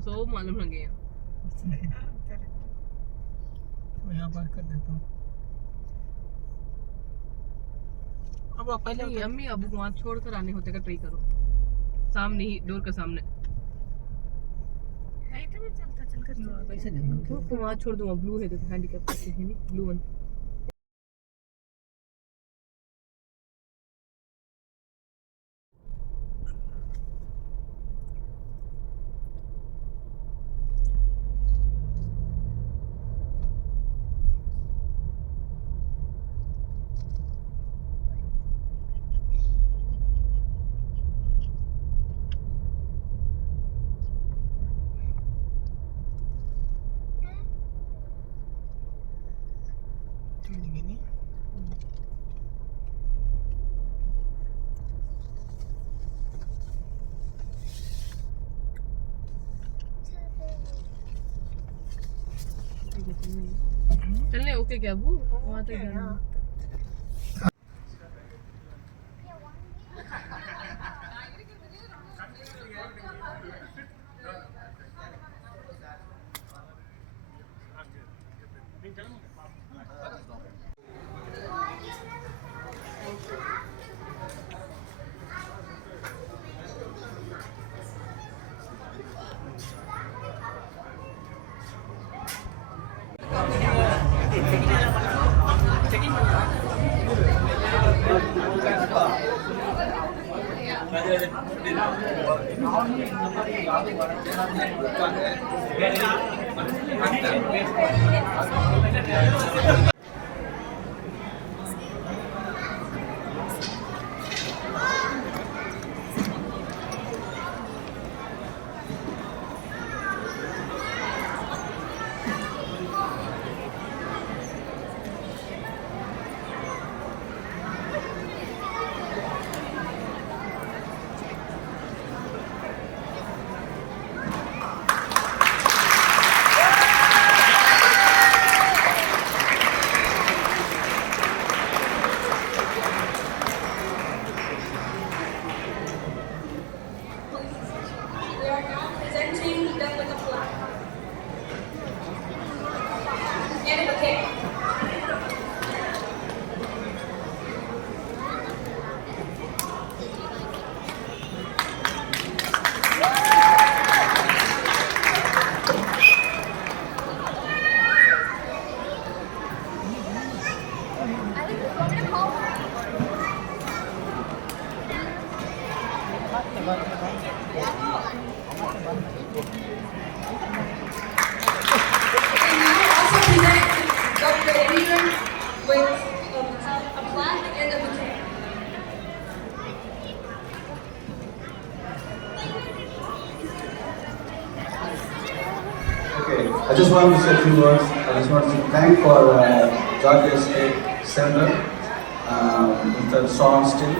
सो मालूम लगे हैं। मैं यहाँ बात कर देता हूँ। अब आप पहले नहीं, अम्मी अबू को वहाँ छोड़ कर आने होते का ट्राई करो, सामने ही डोर के सामने। पैसे दे दो तो वहाँ छोड़ दूँगा, ब्लू है देखो, हैंडीकैप है नहीं, ब्लू वन। चलने ओके क्या अबू, वहाँ तक जाना। I just want to say a few words. I just want to thank for Georgia State Senator, Mr. Sean Still,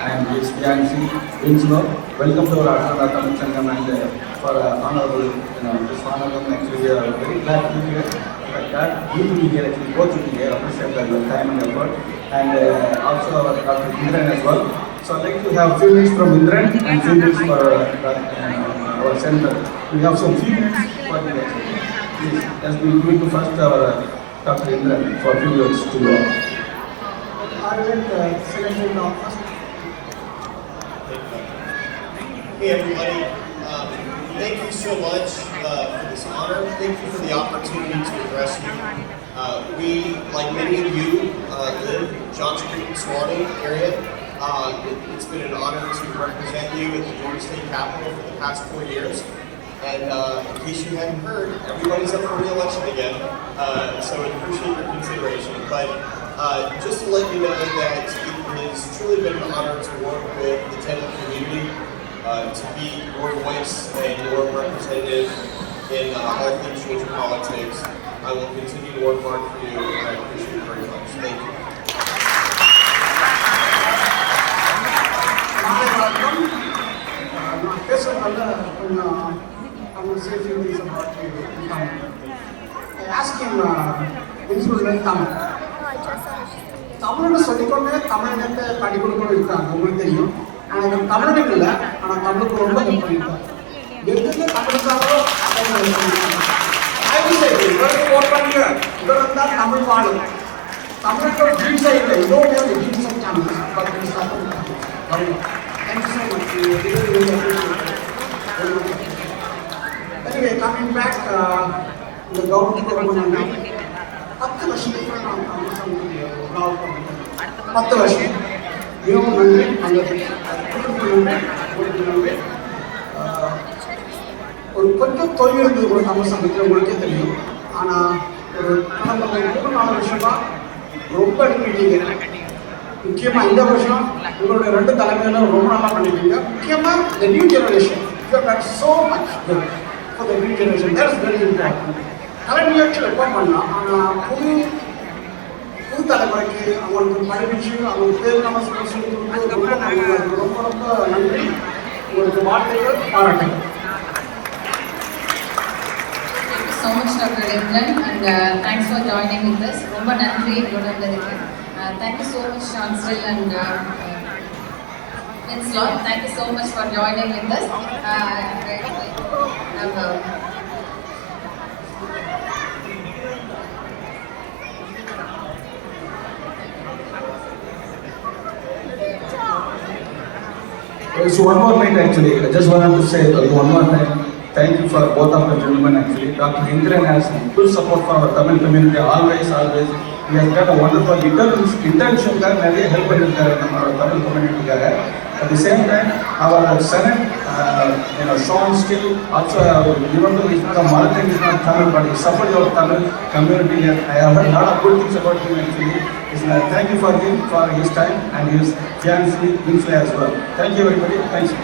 and Ms. Bianchi Winslow. Welcome to our Assam Tamil Sangam, and for honorable, this honorable, actually we are very glad to be here. But that you to be here, actually both to be here, appreciate your time and effort, and also our Dr. Indran as well. So I'd like to have a few minutes from Indran and few minutes for our Senator. We have some few minutes for the next. Please, as we going to first our Dr. Indran for a few words to you all. Hey everybody, thank you so much for this honor. Thank you for the opportunity to address you. We, like many of you, live in Johns Creek, Suwannee area. It's been an honor to represent you at the Georgia State Capitol for the past 4 years. And in case you hadn't heard, everybody's up for re-election again, so I appreciate your consideration. But just to let you know that it has truly been an honor to work with the Temple community, to be your voice and your representative in all things Georgia politics. I will continue to work hard for you, and I appreciate it very much. Thank you. I will say a few things about you. I asked him, when you will come. தமிழ்னு சொல்லிக்கொண்டே தமிழகத்தை படி கொடுக்கணும் இருக்காங்க, உங்களுக்கு தெரியும். ஆனால் இது தமிழகம் இல்லை, ஆனால் தமிழுக்கு ரொம்ப ஹெல்ப் பண்ணியிருக்காங்க. எதுக்கு தமிழுக்காகவோ இவர் வந்தால் தமிழ் வாழும். தமிழோட ட்ரீம்ஸே இல்லை, இதோ dreams of Tamil. Thank you so much. Anyway, coming back, இந்த கவர்மெண்ட் ரொம்ப நன்றி. 10 வருஷத்துக்கு நான் தமிழ் சமூகத்தில் 10 வருஷம் மிகவும் நன்றி. அந்த ஒரு கொஞ்சம் தொழில் இருந்தது கூட தமிழ் சமூகத்தில் உங்களுக்கே தெரியும். ஆனால் ஒரு கடந்த 3-4 வருஷமா ரொம்ப எடுத்துக்கிட்டீங்க. முக்கியமாக இந்த வருஷம் உங்களுடைய 2 தலைமையிலும் ரொம்ப நல்லா பண்ணிட்டீங்க. முக்கியமாக the new generation, you have done so much good for the new generation. That is very important. நிறைய முயற்சிகள் எப்போ பண்ணலாம், ஆனால் புது தலைமுறைக்கு அவங்களுக்கு படிப்பிச்சு அவங்களுக்கு பேர் நம்ம சொல்லி கொடுத்து ரொம்ப ரொம்ப நன்றி. உங்களுக்கு வாழ்த்துக்கள், பாராட்டுகள். So much, Dr. Rimlan, and thanks for joining with us. ரொம்ப நன்றி எங்களோட இருந்ததுக்கு. Thank you so much, Chancellor and Winslow. Thank you so much for joining with us. So one more night actually, I just wanted to say one more time, thank you for both of the gentlemen actually. Dr. Indran has full support for our Tamil community, always. He has got a wonderful internship that நிறைய help பண்ணிருக்காரு நம்ம Tamil community. At the same time, our Senate, Sean still also, even though he's not a Malathi, he's not Tamil, but he supports our Tamil community. I have heard a lot of good things about him actually. Thank you for him, for his time and his fiancée, Winslow as well. Thank you everybody.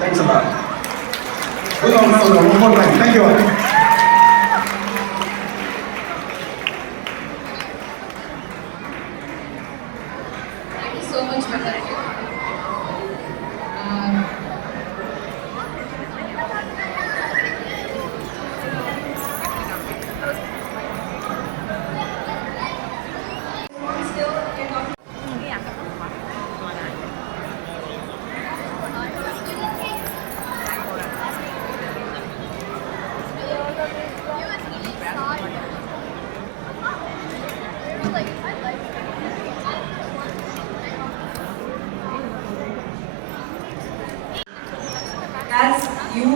Thanks a lot. One more time. Thank you all. Thank you so much for that. As you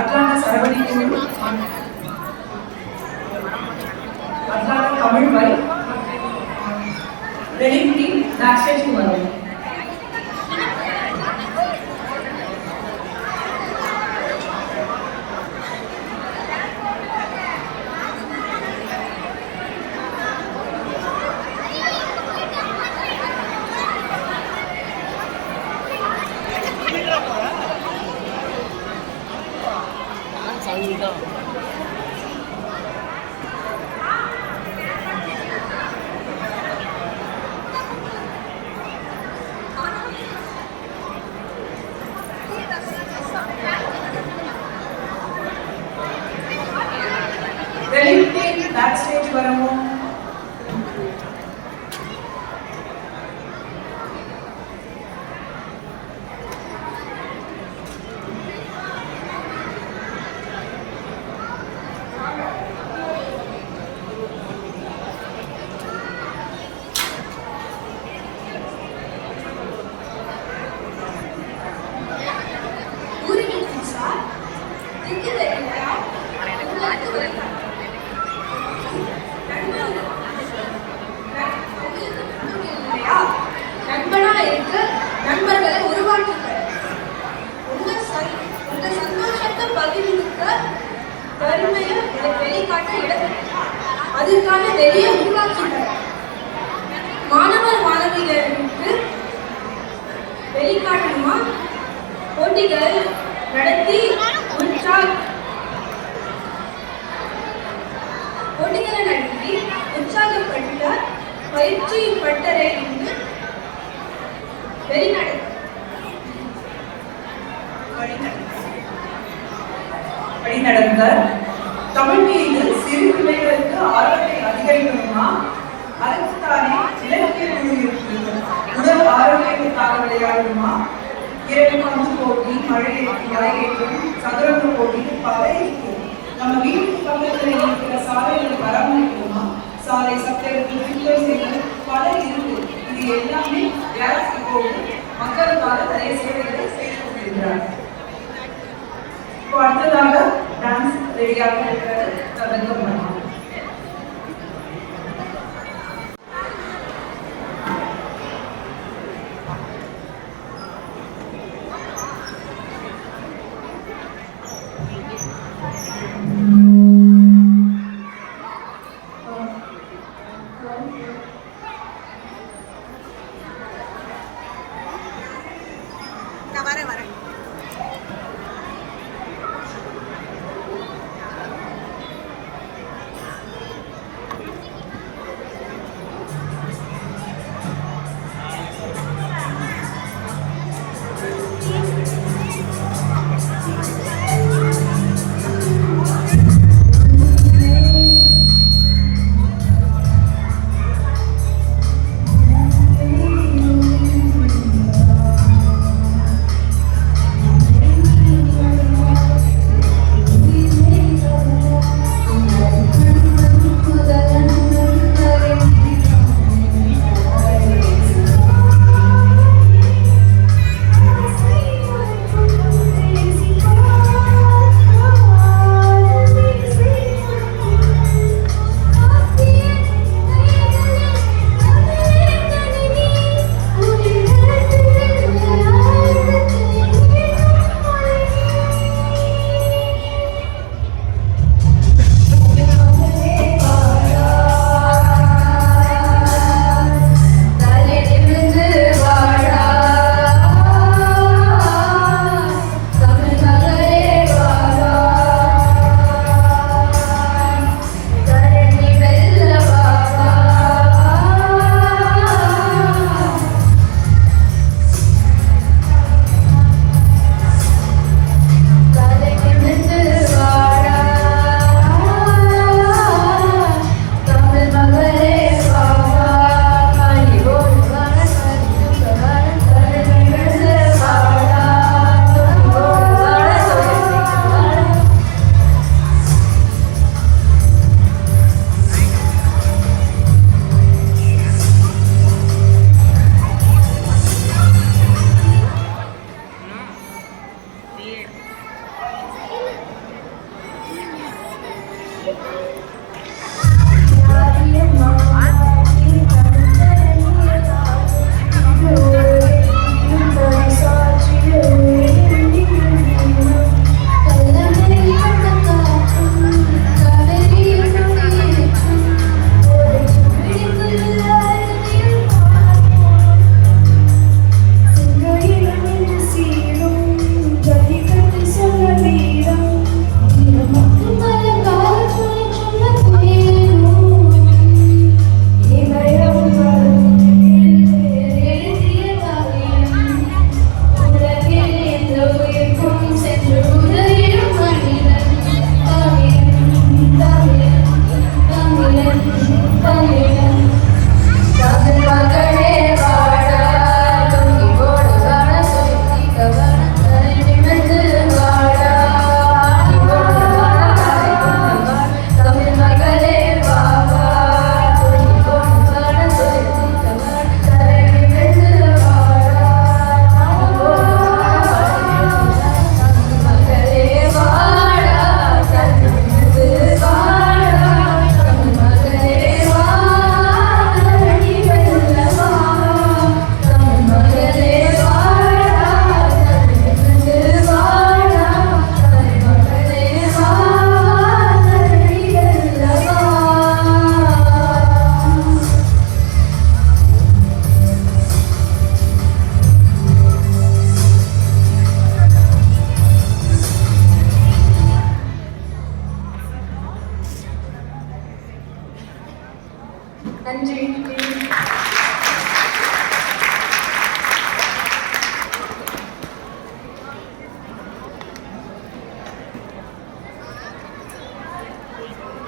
Atlanta Saravani Atlanta Tamil by Reading team backstage to one. Reading team backstage varamo. அதற்கான வெளியே உருவாக்கினர். மாணவர் மாணவிகளுக்கு வெளிக்காட்டணுமா போட்டிகள் நடத்தி உற்சாகப்பட்ட பயிற்சி பட்டறை வழிநடத்த தமிழ் மீது சிறு பிள்ளைகளுக்கு ஆர்வத்தை அதிகரிக்கணுமா? அதுக்குத்தானே இலக்கிய குழு இருக்கிறது. உடல் ஆரோக்கியத்துக்காக விளையாடணுமா? 2 பந்து போட்டி, மலையேற்றம், சதுரங்க போட்டி பல இருக்கு. நம்ம வீட்டுக்கு பக்கத்துல இருக்கிற சாலைகளை பராமரிக்கணுமா? சாலை சட்டங்கள் சுத்தம் செய்வது பல இருக்கு. இது எல்லாமே யார் இப்போது மக்களுக்காக நிறைய சேவைகளை செய்து கொண்டிருக்கிறார். இப்போ அடுத்ததாக டான்ஸ் ரெடியாக இருக்கிறது. வெல்கம் பண்ணலாம்.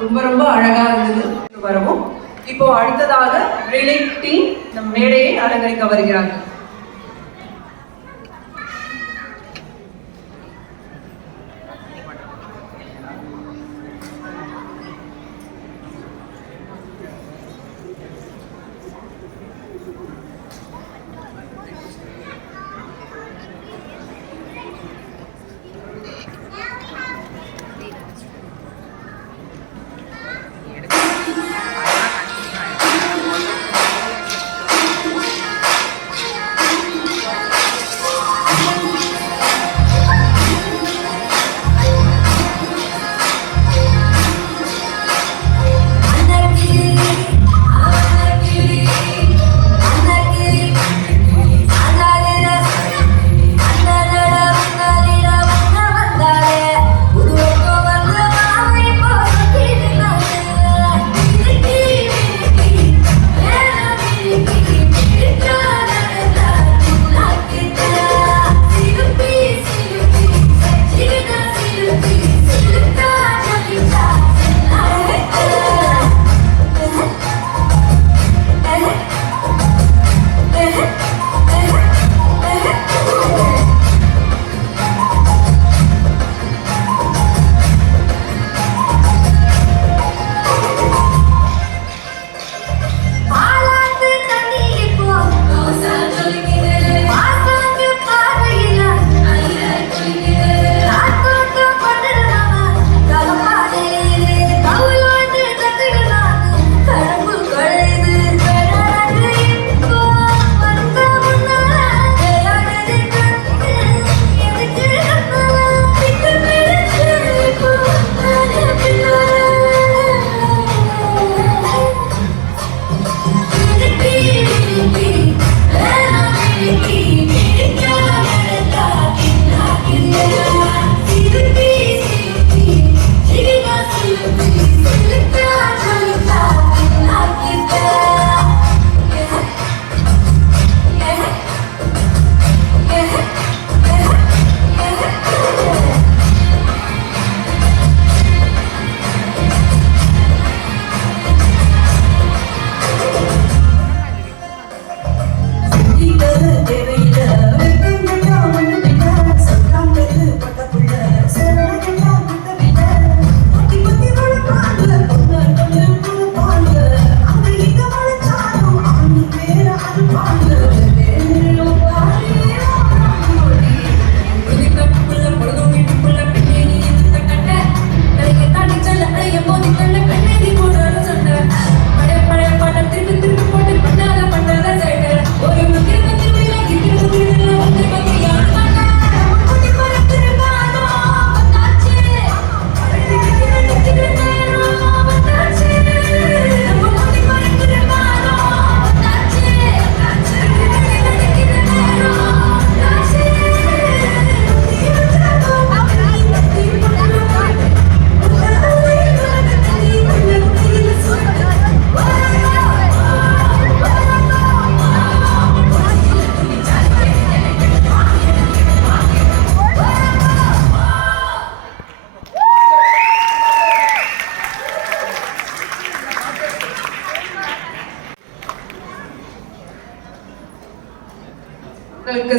ரொம்ப ரொம்ப அழகா இருந்தது. வரவும் இப்போ அடுத்ததாக ரிலே டீம் நம் மேடையை அலங்கரிக்க வருகிறார்கள்.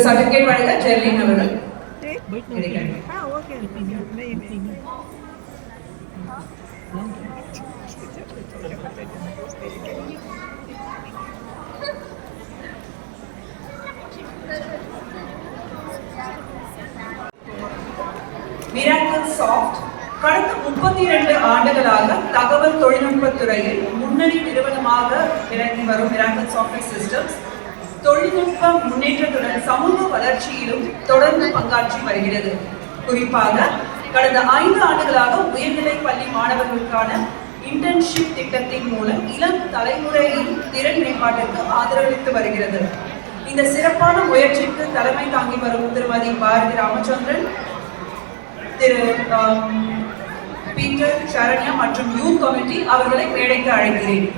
சர்டிபிகேட் வழங்க ஜெர்லின் அவர்கள். மிராக்கிள் சாஃப்ட் கடந்த 32 ஆண்டுகளாக தகவல் தொழில்நுட்பத் துறையில் முன்னணி நிறுவனமாக விளங்கி வரும் மிராக்கிள் சாஃப்ட்வேர் சிஸ்டம்ஸ் தொழில்நுட்ப முன்னேற்றத்துடன் சமூக வளர்ச்சியிலும் தொடர்ந்து பங்காற்றி வருகிறது. குறிப்பாக கடந்த 5 ஆண்டுகளாக உயர்நிலை பள்ளி மாணவர்களுக்கான இன்டர்ன்ஷிப் திட்டத்தின் மூலம் இளம் தலைமுறையின் திறன் மேம்பாட்டிற்கு ஆதரவளித்து வருகிறது. இந்த சிறப்பான முயற்சிக்கு தலைமை தாங்கி வரும் திருமதி பாரதி ராமச்சந்திரன், திரு பீட்டர் சரண்யா மற்றும் யூத் கமிட்டி அவர்களை மேடைக்கு அழைக்கிறேன்.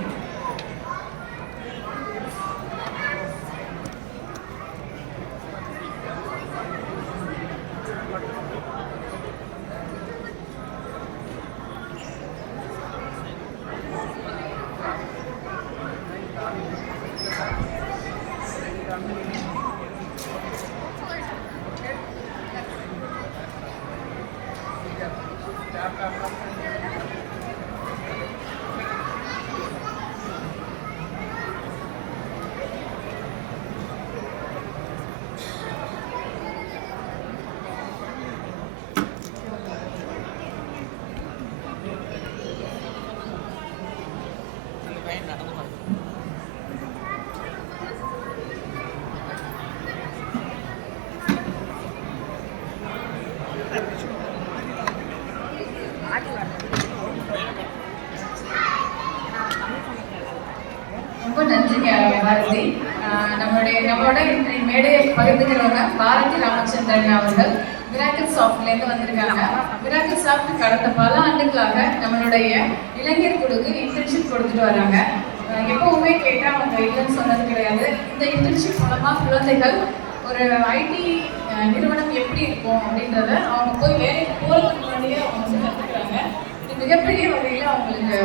ரொம்ப நன்றிங்க பாரதி. நம்மளோட மேடையை பகிர்ந்துக்கிறவங்க பாரதி ராமச்சந்திரன் அவர்கள் மிராக்கிள் சாஃப்ட்லேருந்து வந்திருக்காங்க. மிராக்கிள் சாஃப்ட் கடந்த பல ஆண்டுகளாக நம்மளுடைய இளைஞர் குழுக்கு இன்டர்ன்ஷிப் கொடுத்துட்டு வராங்க. எப்பவுமே கேட்டால் அவங்க இல்லைன்னு சொன்னது கிடையாது. இந்த இன்டர்ன்ஷிப் மூலமாக குழந்தைகள் ஒரு ஐடி நிறுவனம் எப்படி இருக்கும் அப்படின்றத அவங்க போய் வேலைக்கு போகிறதுக்கு முன்னாடியே அவங்க வந்து கற்றுக்குறாங்க. இது மிகப்பெரிய வகையில் அவங்களுக்கு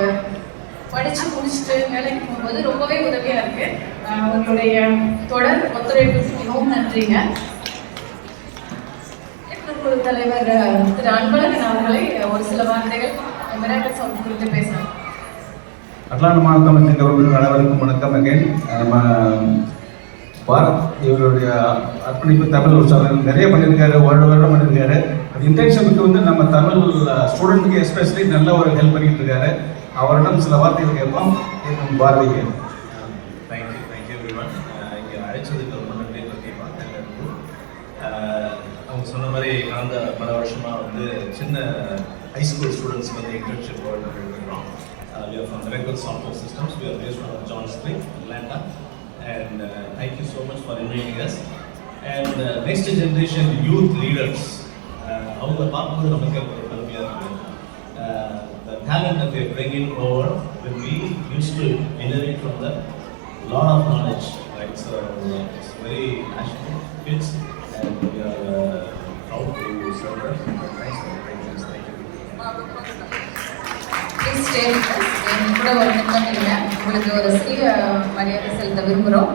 படித்து முடிச்சுட்டு வேலைக்கு போகும்போது ரொம்பவே உதவியாக இருக்குது. அவங்களுடைய தொடர் ஒத்துழைப்புக்கு மிகவும் நன்றிங்க. குழு தலைவர் திரு அன்பழகன் அவர்களை ஒரு சில வார்த்தைகள் மிராக்கிள் சாஃப்ட் குறித்து பேசுகிறார். அட்லாண்ட் மாவட்ட அமைச்சர் கவர்மெண்ட் அனைவருக்கும் வணக்கம். அகைன் நம்ம பாரத் இவருடைய அர்ப்பணிப்பு தமிழ் உற்சாகம் நிறைய பண்ணியிருக்காரு, வருடம் பண்ணியிருக்காரு. அது இன்டர்ன்ஷிப்புக்கு வந்து நம்ம தமிழ் ஸ்டூடெண்ட்டுக்கு எஸ்பெஷலி நல்ல ஒரு ஹெல்ப் பண்ணிட்டு இருக்காரு. அவரிடம் சில வார்த்தைகள் கேட்போம். பாரதிக்கு தேங்க்யூ எவ்ரிவன். இங்கே அழைச்சதுக்கு ரொம்ப நன்றி. அவங்க சொன்ன மாதிரி கடந்த பல வருஷமாக வந்து சின்ன ஹைஸ்கூல் ஸ்டூடெண்ட்ஸ்க்கு வந்து இன்டர்ன்ஷிப் பண்ணிட்டுருக்கோம். We are from Miracle Software Systems. We are based out of John Street, Atlanta. And thank you so much for inviting us. And next generation youth leaders, அவங்கள பார்க்கும்போது நமக்கு ஒரு பெருமையாக இருக்குது. The talent that they bring in over when we used to inherit from them a lot of knowledge, right? So it's very passionate kids, and we are proud to serve them. Thanks for the great news. Thank you. Please stay with us. என் கூட ஒரு நிமிடம் இல்லை, உங்களுக்கு ஒரு சிறிய மரியாதை செலுத்த விரும்புகிறோம்.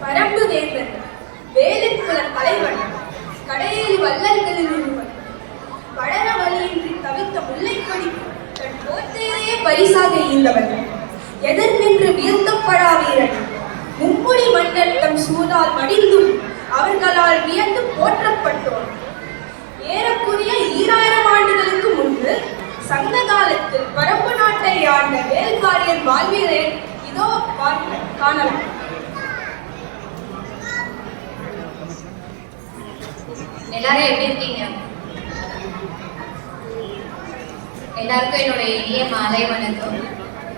பரம்பு வேந்தன், வேலிக்குலன் தலைவன், கடையேறி வள்ளல்களில் ஒருவன், படர வழியின்றி தவித்த முல்லைக்கொடி தன் போர்த்தையே பரிசாக ஈந்தவன், எதிர் நின்று வீழ்த்தப்படா வீரன், மும்முடி மன்னர் தம் சூழால் மடிந்தும் அவர்களால் வியந்து போற்றப்பட்டோன். ஏறக்குரிய 2000 ஆண்டுகளுக்கு முன்பு சங்க காலத்தில் பரம்பு நாட்டை ஆண்ட வேல்பாரியர் வாழ்வீரை இதோ காணலாம். எல்லாரும் எப்படி இருக்கீங்க? எல்லாருக்கும் என்னோட இனிய மாலை வணக்கம்.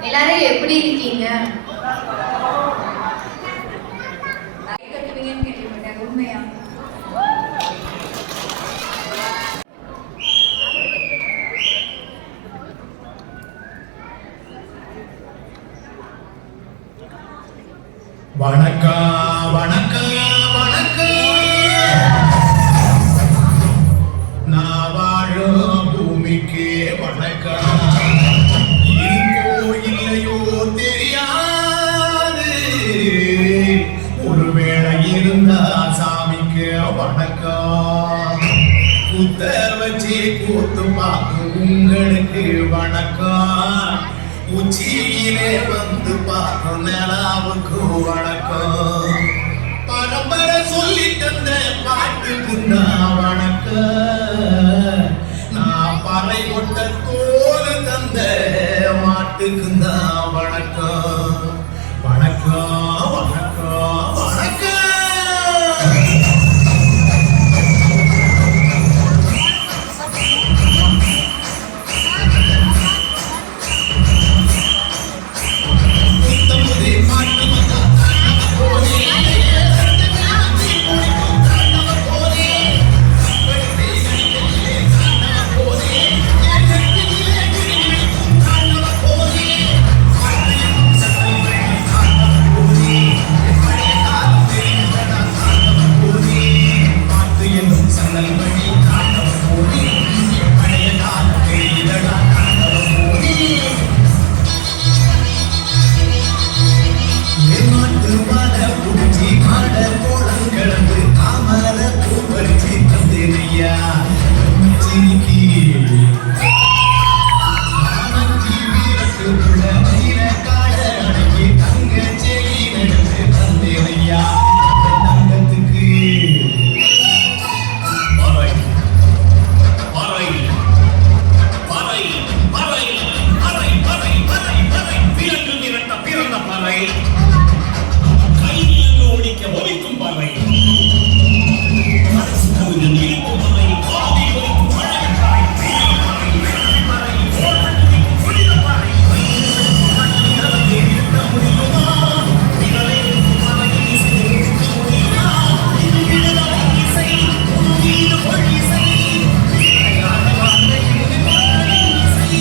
எல்லாரும் எப்படி இருக்கீங்க? கட்டுவீங்கன்னு கேள்விப்பட்டேன், உண்மையா? வணக்கம் வணக்கம் வணக்கம். நான் வாழும் பூமிக்கு வணக்கம். இருக்கோ இல்லையோ தெரியாது, ஒருவேளை இருந்தா சாமிக்கு வணக்கம். குத்த வச்சு கூத்து பார்க்கும் உங்களுக்கு வணக்கம். உச்சியிலே வந்து பார்க்கும் நிலாவுக்கு வணக்கம். பரம்பரை சொல்லி தந்த பாட்டுக்கு நான் வணக்கம். நான் பறை கொட்ட தோல் தந்த மாட்டுக்கு தான் வணக்கம். வணக்கம் வணக்கம் வணக்கம். பார்வை, கையிலிருந்து ஒழிக்க ஒலிக்கும் பார்வை, அரசு கவிஞன் இருக்கும் பார்வை, பாதி ஒலிக்கும் பழகு பார்வை, வீர பார்வை, வெற்றி பார்வை, ஓரத்து நிற்கும் புனித பார்வை, இரவத்தை நிறுத்த முடியுமா? விரலை பார்வை நிறுத்த முடியுமா? இது விடுதலை இசை, உன் மீது பொன் இசை, இசையான வார்த்தை, இது வார்த்தை இசை.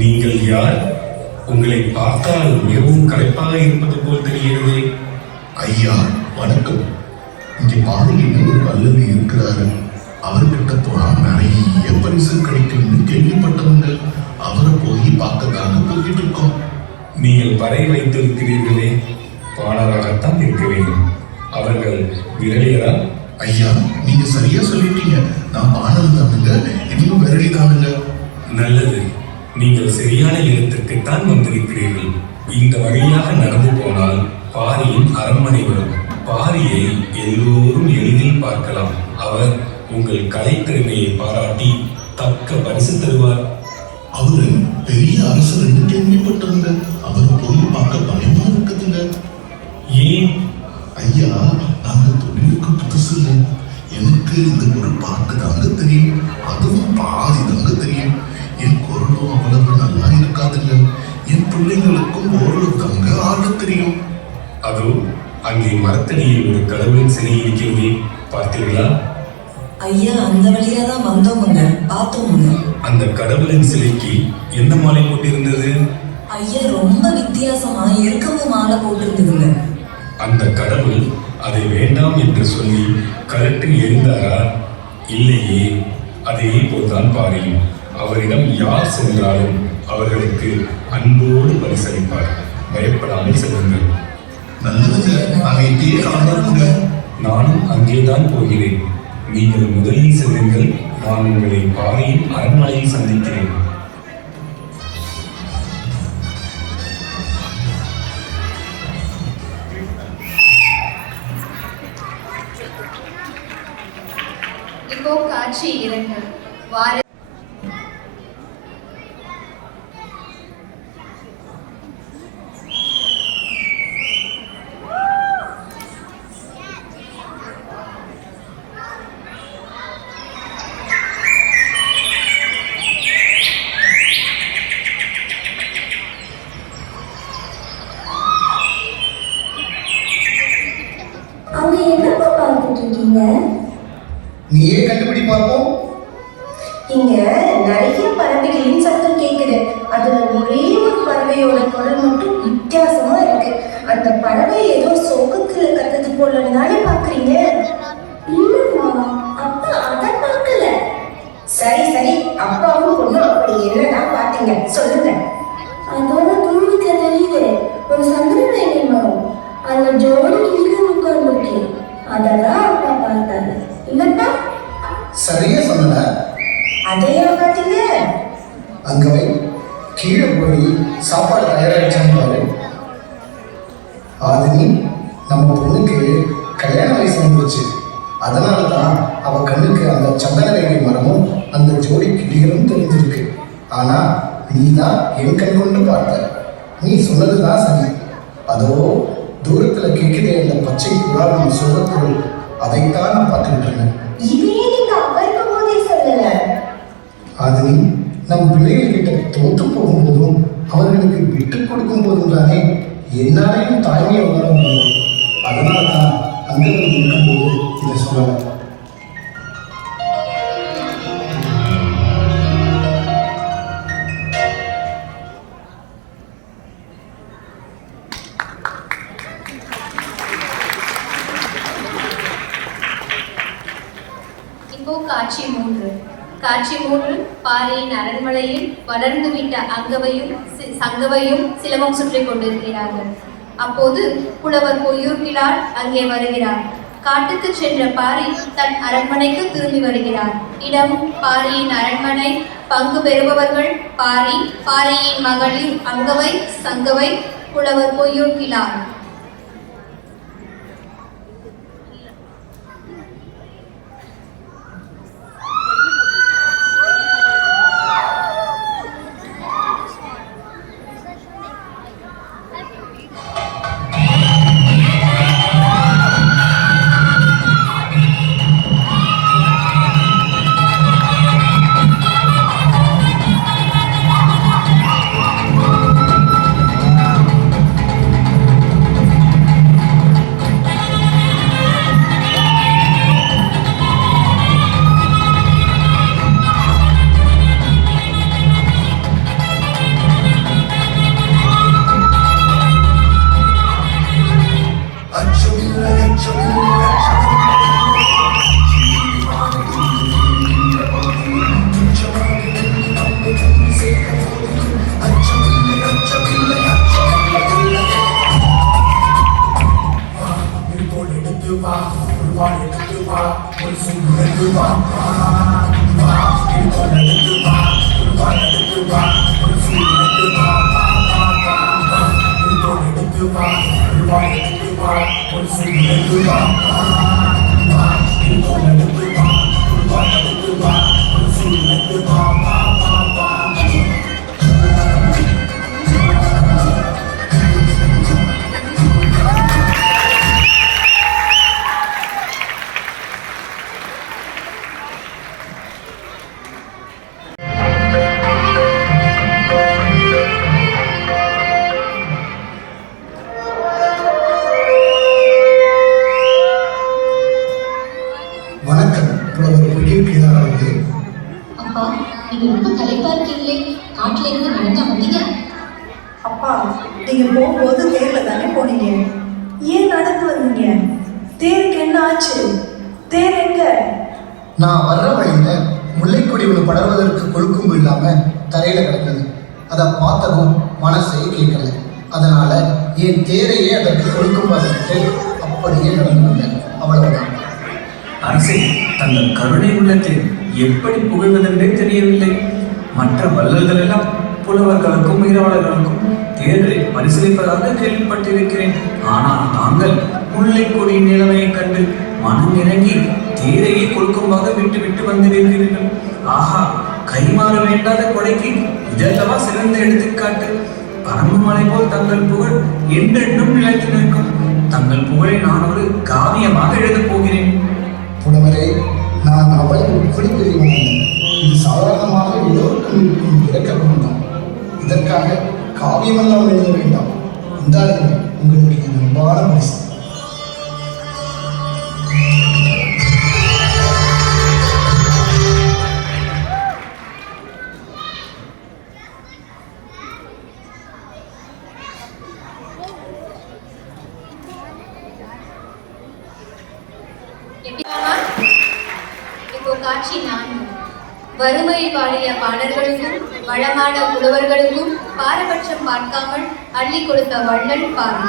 நீங்கள் யார்? உங்களை பார்த்தால் மிகவும் களைப்பாக இருப்பது போல் தெரிகிறது. ஐயா வணக்கம். இங்கே பாதையில் ஒரு வல்லல் இருக்கிறாரு. அவர்கிட்ட போனா நிறைய பரிசு கிடைக்கும்னு கேள்விப்பட்டவங்க. அவரை போய் பார்க்கத்தாங்க போயிட்டு இருக்கோம். நீங்கள் பறை வைத்திருக்கிறீர்களே, பாடலாகத்தான் இருக்க வேண்டும். அவர்கள் விரலியரா? ஐயா நீங்க சரியா சொல்லிட்டீங்க. நான் பாடல் தானுங்க, இன்னும் விரலி தானுங்க. நல்லது, நீங்கள் சரியான இடத்திற்குத்தான் வந்திருக்கிறீர்கள். இந்த வழியாக நடந்து போனால் பாரியின் அரண்மனை வரும். பாரியை எல்லோரும் எளிதில் பார்க்கலாம். அவர் உங்கள் கலைத்திறமையை பாராட்டி தக்க பரிசு தருவார். அவரு பெரிய அரசர் கேள்விப்பட்டவங்க. அவரை போய் பார்க்க பயமா இருக்குதுங்க. ஏன்? ஐயா நாங்க தொழிலுக்கு புதுசு இல்லை. எனக்கு இந்த ஒரு பாட்டு தாங்க தெரியும், அதுவும் பாதி தாங்க தெரியும். என் குரலும் அவ்வளவு நல்லா இருக்காதுங்க. என் பிள்ளைங்களுக்கும் ஓரளவு தாங்க ஆட தெரியும். அதோ அங்கே மரத்தடியில் ஒரு கடவுளின் சிலை இருக்கிறதே, பார்த்தீர்களா? ஐயா அந்த வழியா தான் வந்தோமுங்க, பார்த்தோமுங்க. அந்த கடவுளின் சிலைக்கு என்ன மாலை போட்டிருந்தது? ஐயா ரொம்ப வித்தியாசமா இருக்கவும் மாலை போட்டிருந்ததுங்க. அந்த கடவுள் அதை வேண்டாம் என்று சொல்லி கலட்டில் எரிந்தாரா? இல்லையே. அதே போல்தான் பாரியும். அவரிடம் யார் சென்றாலும் அவர்களுக்கு அன்போடு பரிசளிப்பார். பயப்படாமல் செல்லுங்கள். நானும் அங்கேதான் போகிறேன். நீங்கள் முதலில் செல்லுங்கள். நான் உங்களை பாரியின் அரண்மனையில் சந்திக்கிறேன். இப்போ காட்சி 2. வார அவங்க என்னப்பா பார்த்துட்டு இருக்கீங்க? நீயே கண்டுபிடி பார்ப்போம். இங்க நிறைய பறவைகளின் சத்தம் கேக்குது. அதுல ஒரே ஒரு பறவையோட குரல் மட்டும் வித்தியாசமா இருக்கு. அந்த பறவை ஏதோ சோகத்துல கத்துது போலன்னு தானே பாக்குறீங்க? இல்லம்மா, அப்பா அதை பார்க்கல. சரி சரி, அப்பாவும் பொண்ணும் அப்படி என்னதான் பாத்தீங்க சொல்லுங்க. அதோட தூரத்துல தெரியுது ஒரு சந்திரவேணி மரம். அந்த ஜோடி கீழே உட்கார்ந்துருக்கு. அதெல்லாம் அப்பா பார்த்தாரு. இல்லப்பா சரியா சொன்ன. அதையா பார்த்தீங்க? அங்க வை, கீழே போய் சாப்பாடு தயாராகிச்சான்னு பாரு. ஆதினி, நம்ம பொண்ணுக்கு கல்யாண வயசு வந்துருச்சு. அதனால தான் அவ கண்ணுக்கு அந்த சந்தனவேலி மரமும் அந்த ஜோடி கிளிகளும் தெரிஞ்சிருக்கு. ஆனா நீ தான் என் கண் கொண்டு பார்த்த. நீ சொன்னதுதான் சரி. அதோ தூரத்துல கேட்குதே அந்த பச்சை புறாவின் சோகக்குரல், அதைத்தான் நான் பார்த்துக்கிட்டு இருந்தேன். இதையே நீங்க அப்பா இருக்கும் போதே சொல்லல. ஆதினி, நம் பிள்ளைகள் கிட்ட தோற்று போகும்போதும் அவர்களுக்கு விட்டு கொடுக்கும் போதும் தானே என்னாலையும் தாய்மையை உணர முடியும். அதனால தான் அங்கே இருக்கும்போது இதை சொல்லலாம். இப்போ காட்சி 3. காட்சி 3 பாரியின் அரண்மனையில் வளர்ந்துவிட்ட அங்கவையும் சங்கவையும் சிலம்பம் சுற்றி கொண்டிருக்கிறார்கள். அப்போது புலவர் பொய்யூர் கிழார் அங்கே வருகிறார். காட்டுக்கு சென்ற பாரி தன் அரண்மனைக்கு திரும்பி வருகிறார். இடம் பாரியின் அரண்மனை. பங்கு பெறுபவர்கள் பாரி, பாரியின் மகளிர் அங்கவை, சங்கவை, புலவர் பொய்யூர் கிழார். அப்பா, நீங்க போகும்போது தேர்ல தானே போனீங்க, ஏன் நடந்து வந்தீங்க? தேருக்கு என்ன ஆச்சு? தேர் எங்க? நான் வர்ற வழியில முல்லைக்கொடி ஒன்று படர்வதற்கு கொழுக்கும்பு இல்லாம தரையில கிடக்குது. அதை பார்த்ததும் மனசே கேட்கல. அதனால என் தேரையே அதற்கு கொழுக்கும்பு அதற்கு அப்படியே நடந்து வந்தேன். அவ்வளவுதான். அரசே, தங்கள் கருணை உள்ளத்தை எப்படி புகழ்வதென்றே தெரியவில்லை. மற்ற வள்ளல்கள் எல்லாம் புலவர்களுக்கும் ஈரவாளர்களுக்கும் தேர்தலை பரிசீலிப்பதாக கேள்விப்பட்டிருக்கிறேன். ஆனால் தாங்கள் முல்லைக்கொடியின் நிலைமையை கண்டு மனம் இறங்கி தேரையை கொடுக்கும்பாக விட்டு விட்டு வந்திருக்கிறீர்கள். ஆஹா, கைமாற வேண்டாத கொடைக்கு இதல்லவா சிறந்த எடுத்துக்காட்டு. பரம்பு மலை போல் தங்கள் புகழ் என்றென்றும் நிலைத்து நிற்கும். தங்கள் புகழை நான் ஒரு காவியமாக எழுதப் போகிறேன். புலவரே, நான் அவ்வளவு புலிப்பெரியவன் அல்ல. இது சாதாரணமாக எல்லோருக்கும் இருக்கும் இறக்க தான். இதற்காக காவியமெல்லாம் எழுத வேண்டாம். இந்தாருங்க உங்களுக்கு என் அன்பான பரிசு. இப்போ காட்சி 4. வறுமையை பாடிய பாடல்களுக்கும் வளமான புலவர்களுக்கும் பாரபட்சம் பார்க்காமல் அள்ளி கொடுத்த வள்ளல் பாரி.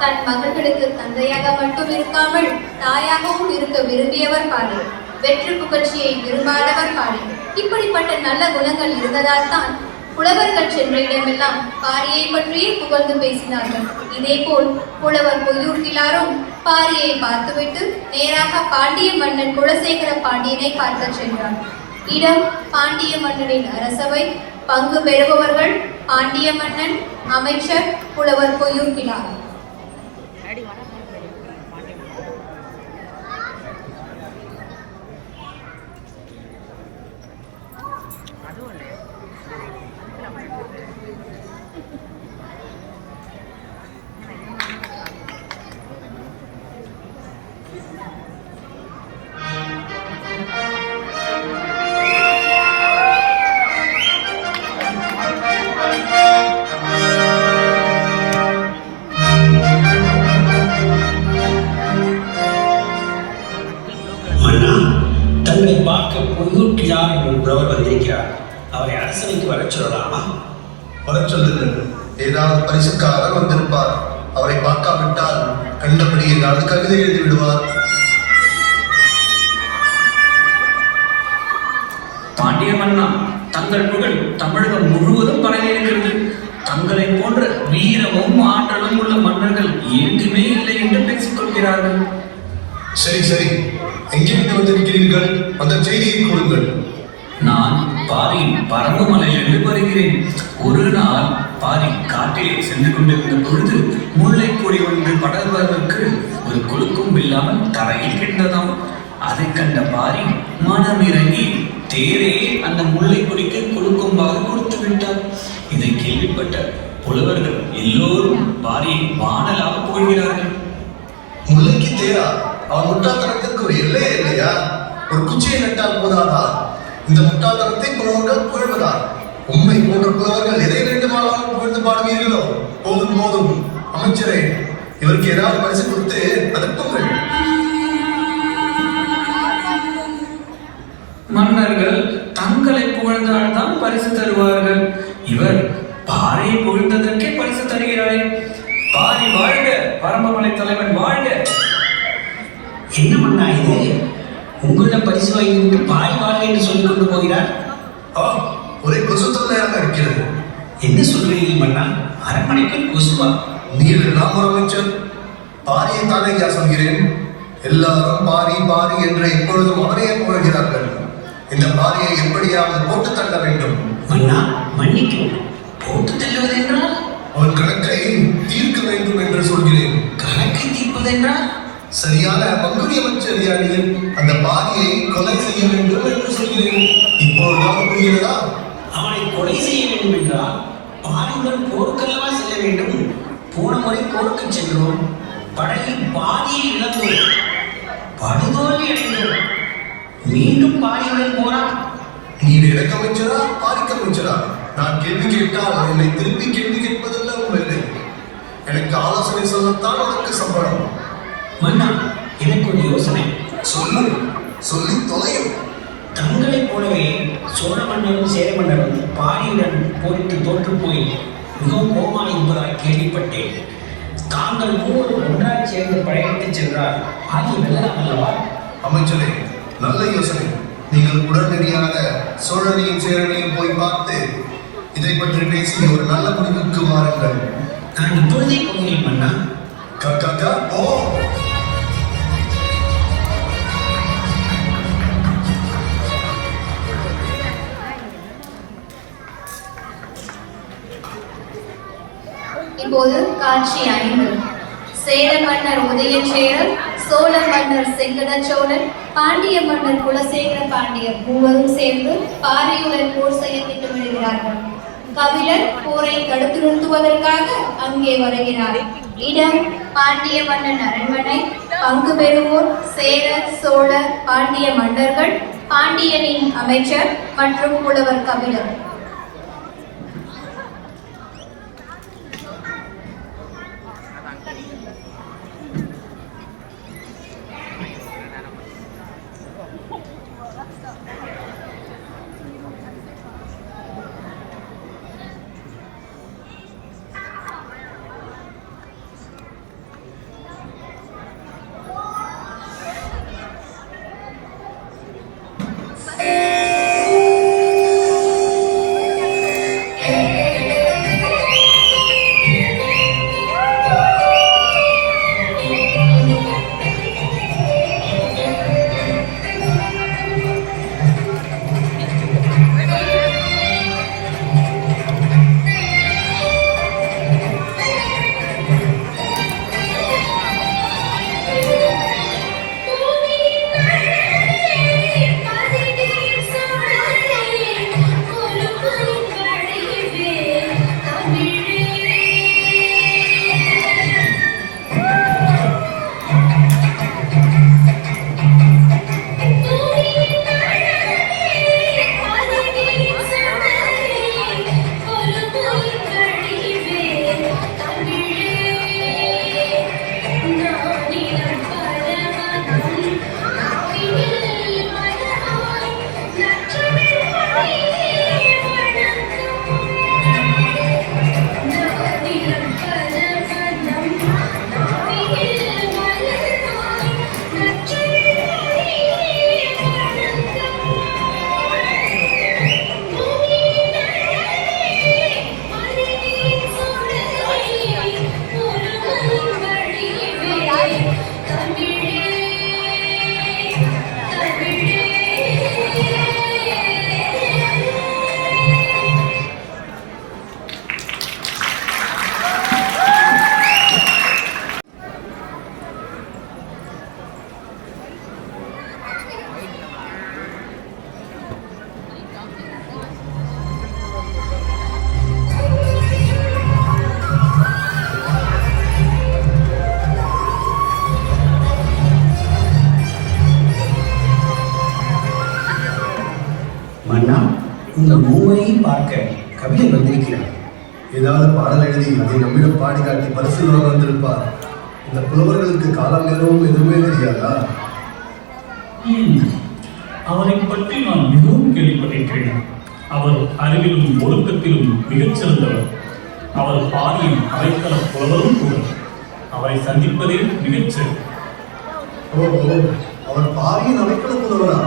தன் மகள்களுக்கு தந்தையாக மட்டும் இருக்காமல் தாயாகவும் இருக்க விரும்பியவர் பாரி. வெற்றி புகழ்ச்சியை விரும்பாதவர் பாரி. இப்படிப்பட்ட நல்ல குணங்கள் இருந்ததால் தான் புலவர்கள் சென்ற இடமெல்லாம் பாரியை பற்றியே புகழ்ந்து பேசினார்கள். இதேபோல் புலவர் பொய்யூர் கிழாரும் பாரியை பார்த்துவிட்டு நேராக பாண்டிய மன்னன் குலசேகர பாண்டியனை பார்க்க சென்றார். இடம் பாண்டிய மன்னனின் அரசவை. பங்கு பெறுபவர்கள் பாண்டிய மன்னன், அமைச்சர், புலவர் பொய்யூர் கிழார். தங்களை பார்க்க பொய்யூர் கிழார் என்ற புலவர் வந்திருக்கிறார். அவரை அரசவைக்கு வரச் சொல்லலாமா? வரச் சொல்லுங்கள். ஏதாவது பரிசுக்காக வந்திருப்பார். அவரை பார்க்காவிட்டால் கண்டபடி ஏதாவது கவிதை எழுதி விடுவார். பாண்டிய மன்னா, தங்கள் புகழ் தமிழகம் முழுவதும் பரவி இருக்கிறது. தங்களை போன்ற வீரமும் ஆற்றலும் உள்ள மன்னர்கள் எங்குமே இல்லை என்று பேசிக் கொள்கிறார்கள். சரி சரி, எங்கிருந்து வந்திருக்கிறீர்கள்? அந்த செய்தியை கூறுங்கள். நான் பாரியின் பரம்பு மலையிலிருந்து வருகிறேன். ஒரு நாள் பாரி காட்டிலே சென்று கொண்டிருந்த பொழுது முல்லை கொடி ஒன்று படர்வதற்கு ஒரு குலுக்கும் இல்லாமல் தரையில் கிடந்ததாம். அதை கண்ட பாரி மனம் இறங்கி தேரே அந்த முல்லை கொடிக்கு குலுக்கும்பாக கொடுத்து விட்டார். இதை கேள்விப்பட்ட புலவர்கள் எல்லோரும் பாரியை வானலாக புகழ்கிறார்கள். முல்லைக்கு தேரா? அவன் முட்டாள்தனத்திற்கு ஒரு எல்லையே இல்லையா? ஒரு குச்சியை நட்டால் போதாதா? இந்த முட்டாள்தனத்தை புலவர்கள் புகழ்வதா? உண்மை போன்ற புலவர்கள் எதை வேண்டுமானாலும் புகழ்ந்து பாடுவீர்களோ? போதும் போதும் அமைச்சரே, இவருக்கு ஏதாவது பரிசு கொடுத்து அனுப்புங்கள். மன்னர்கள் தங்களை புகழ்ந்தால்தான் பரிசு தருவார்கள். இவர் பாரியை புகழ்ந்ததற்கே பரிசு தருகிறாரே. பாரி வாழ்க, பரம்பமலை தலைவன் வாழ்க. என்ன மன்னா இது? உங்களிடம் பரிசு வாங்கிவிட்டு பாரி வாழ்க என்று சொல்லிக் கொண்டு போகிறார். ஒரே கொசு தொல்லையாக இருக்கிறது. என்ன சொல்றீர்கள் மன்னா? அரண்மனைக்குள் கொசுவா? நீங்கள் எல்லாம் ஒரு அமைச்சர். பாரியை தானே ஐயா சொல்கிறேன். எல்லாரும் பாரி பாரி என்று இப்பொழுதும் அவரையே புகழ்கிறார்கள். இந்த பாரியை எப்படியாவது போட்டு தள்ள வேண்டும். மன்னா மன்னிக்கும், போட்டு தள்ளுவது என்றால் அவன் கணக்கை தீர்க்க வேண்டும் என்று சொல்கிறேன். கணக்கை தீர்ப்பது என்றால் சரியான பங்குனி அமைச்சர் யானியில் அந்த பாரியை கொலை செய்ய வேண்டும் என்று சொல்கிறேன். இப்பொழுதாவது புரிகிறதா? அவனை கொலை செய்ய வேண்டும் என்றால் பாரியுடன் போருக்கல்லவா செல்ல வேண்டும். போன முறை போருக்கு சென்றோம், படையில் பாதியை இழந்தோம், படுதோல்வி அடைந்தோம். மீண்டும் பாரியுடன் போரா? நீர் எனக்கு அமைச்சரா பாரிக்கு அமைச்சரா? நான் கேள்வி கேட்டால் என்னை திருப்பி கேள்வி கேட்பதெல்லாம் இல்லை. எனக்கு ஆலோசனை சொல்லத்தான் உனக்கு சம்பளம். மன்னா, எனக்கு ஒரு யோசனை. சொல்லு, சொல்லி தொலையும். தங்களைப் போலவே சோழ மன்னரும் சேர மன்னரும் பாரியுடன் போரிட்டு தோற்று போய் மிகவும் கோபமாக இருப்பதாக கேள்விப்பட்டேன். தாங்கள் மூவரும் ஒன்றாக சேர்ந்து படையெடுத்து சென்றால் பாரி வெல்லலாம் அல்லவா? அமைச்சரே, நல்ல யோசனை. நீங்கள் உடனடியாக சோழனையும் சேரனையும் போய் பார்த்து இதை பற்றி பேசி ஒரு நல்ல முடிவுக்கு வாருங்கள். நான் இப்பொழுதே போகிறேன் மன்னா. கக்கா ஓ இப்போது காட்சி 5. சேர மன்னர் உதயசேரர், சோழ மன்னர் செங்கட சோழன், பாண்டிய மன்னர் குலசேகர பாண்டியர் மூவரும் சேர்ந்து பாரியுடன் போர் செய்ய திட்டமிடுகிறார்கள். கபிலர் போரை தடுத்து நிறுத்துவதற்காக அங்கே வருகிறார். இடம் பாண்டிய மன்னன் அரண்மனை. பங்கு பெறுவோர் சேர, சோழ, பாண்டிய மன்னர்கள், பாண்டியனின் அமைச்சர் மற்றும் புலவர் கபிலர். உங்கள் மூவரையும் பார்க்க கவிஞர் வந்திருக்கிறார். ஏதாவது பாடல் எழுதி அதை நம்மிடம் பாடி காட்டி பரிசு வாங்க வந்திருப்பார். இந்த புலவர்களுக்கு காலம் நேரமும் எதுவுமே தெரியாதா? அவரை பற்றி நான் மிகவும் கேள்விப்பட்டிருக்கிறேன். அவர் அறிவிலும் ஒழுக்கத்திலும் மிகச்சிறந்தவர். அவர் பாரியின் அவைக்கள புலவரும் கூட. அவரை சந்திப்பதே மிகச்சிறந்த. ஓஹோ, அவர் பாரியின் அவைக்கள புலவரா?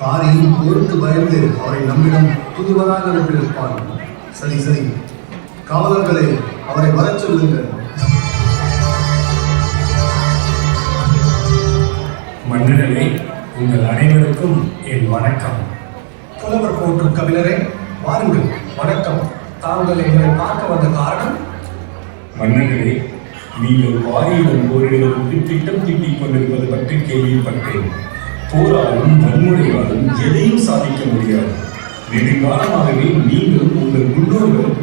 பாரியின் போருக்கு பயந்து அவரை நம்மிடம் புதுவராக அனுப்பியிருப்பார். சரி சரி, காவலர்களே, அவரை வரச் சொல்லுங்கள். மன்னரே, உங்கள் அனைவருக்கும் என் வணக்கம். புலவர் போற்றும் கவிஞரே, வாருங்கள். வணக்கம். தாங்கள் எங்களை பார்க்க வந்த காரணம்? மன்னர்களே, நீங்கள் பாரியிடம் போரிடுவதற்கு திட்டம் தீட்டிக் கொண்டிருப்பது பற்றி கேள்விப்பட்டேன். போராலும் வன்முறையாலும் எதையும் சாதிக்க முடியாது. நெடுங்காலமாகவே நீங்களும் உங்கள் முன்னோர்கள்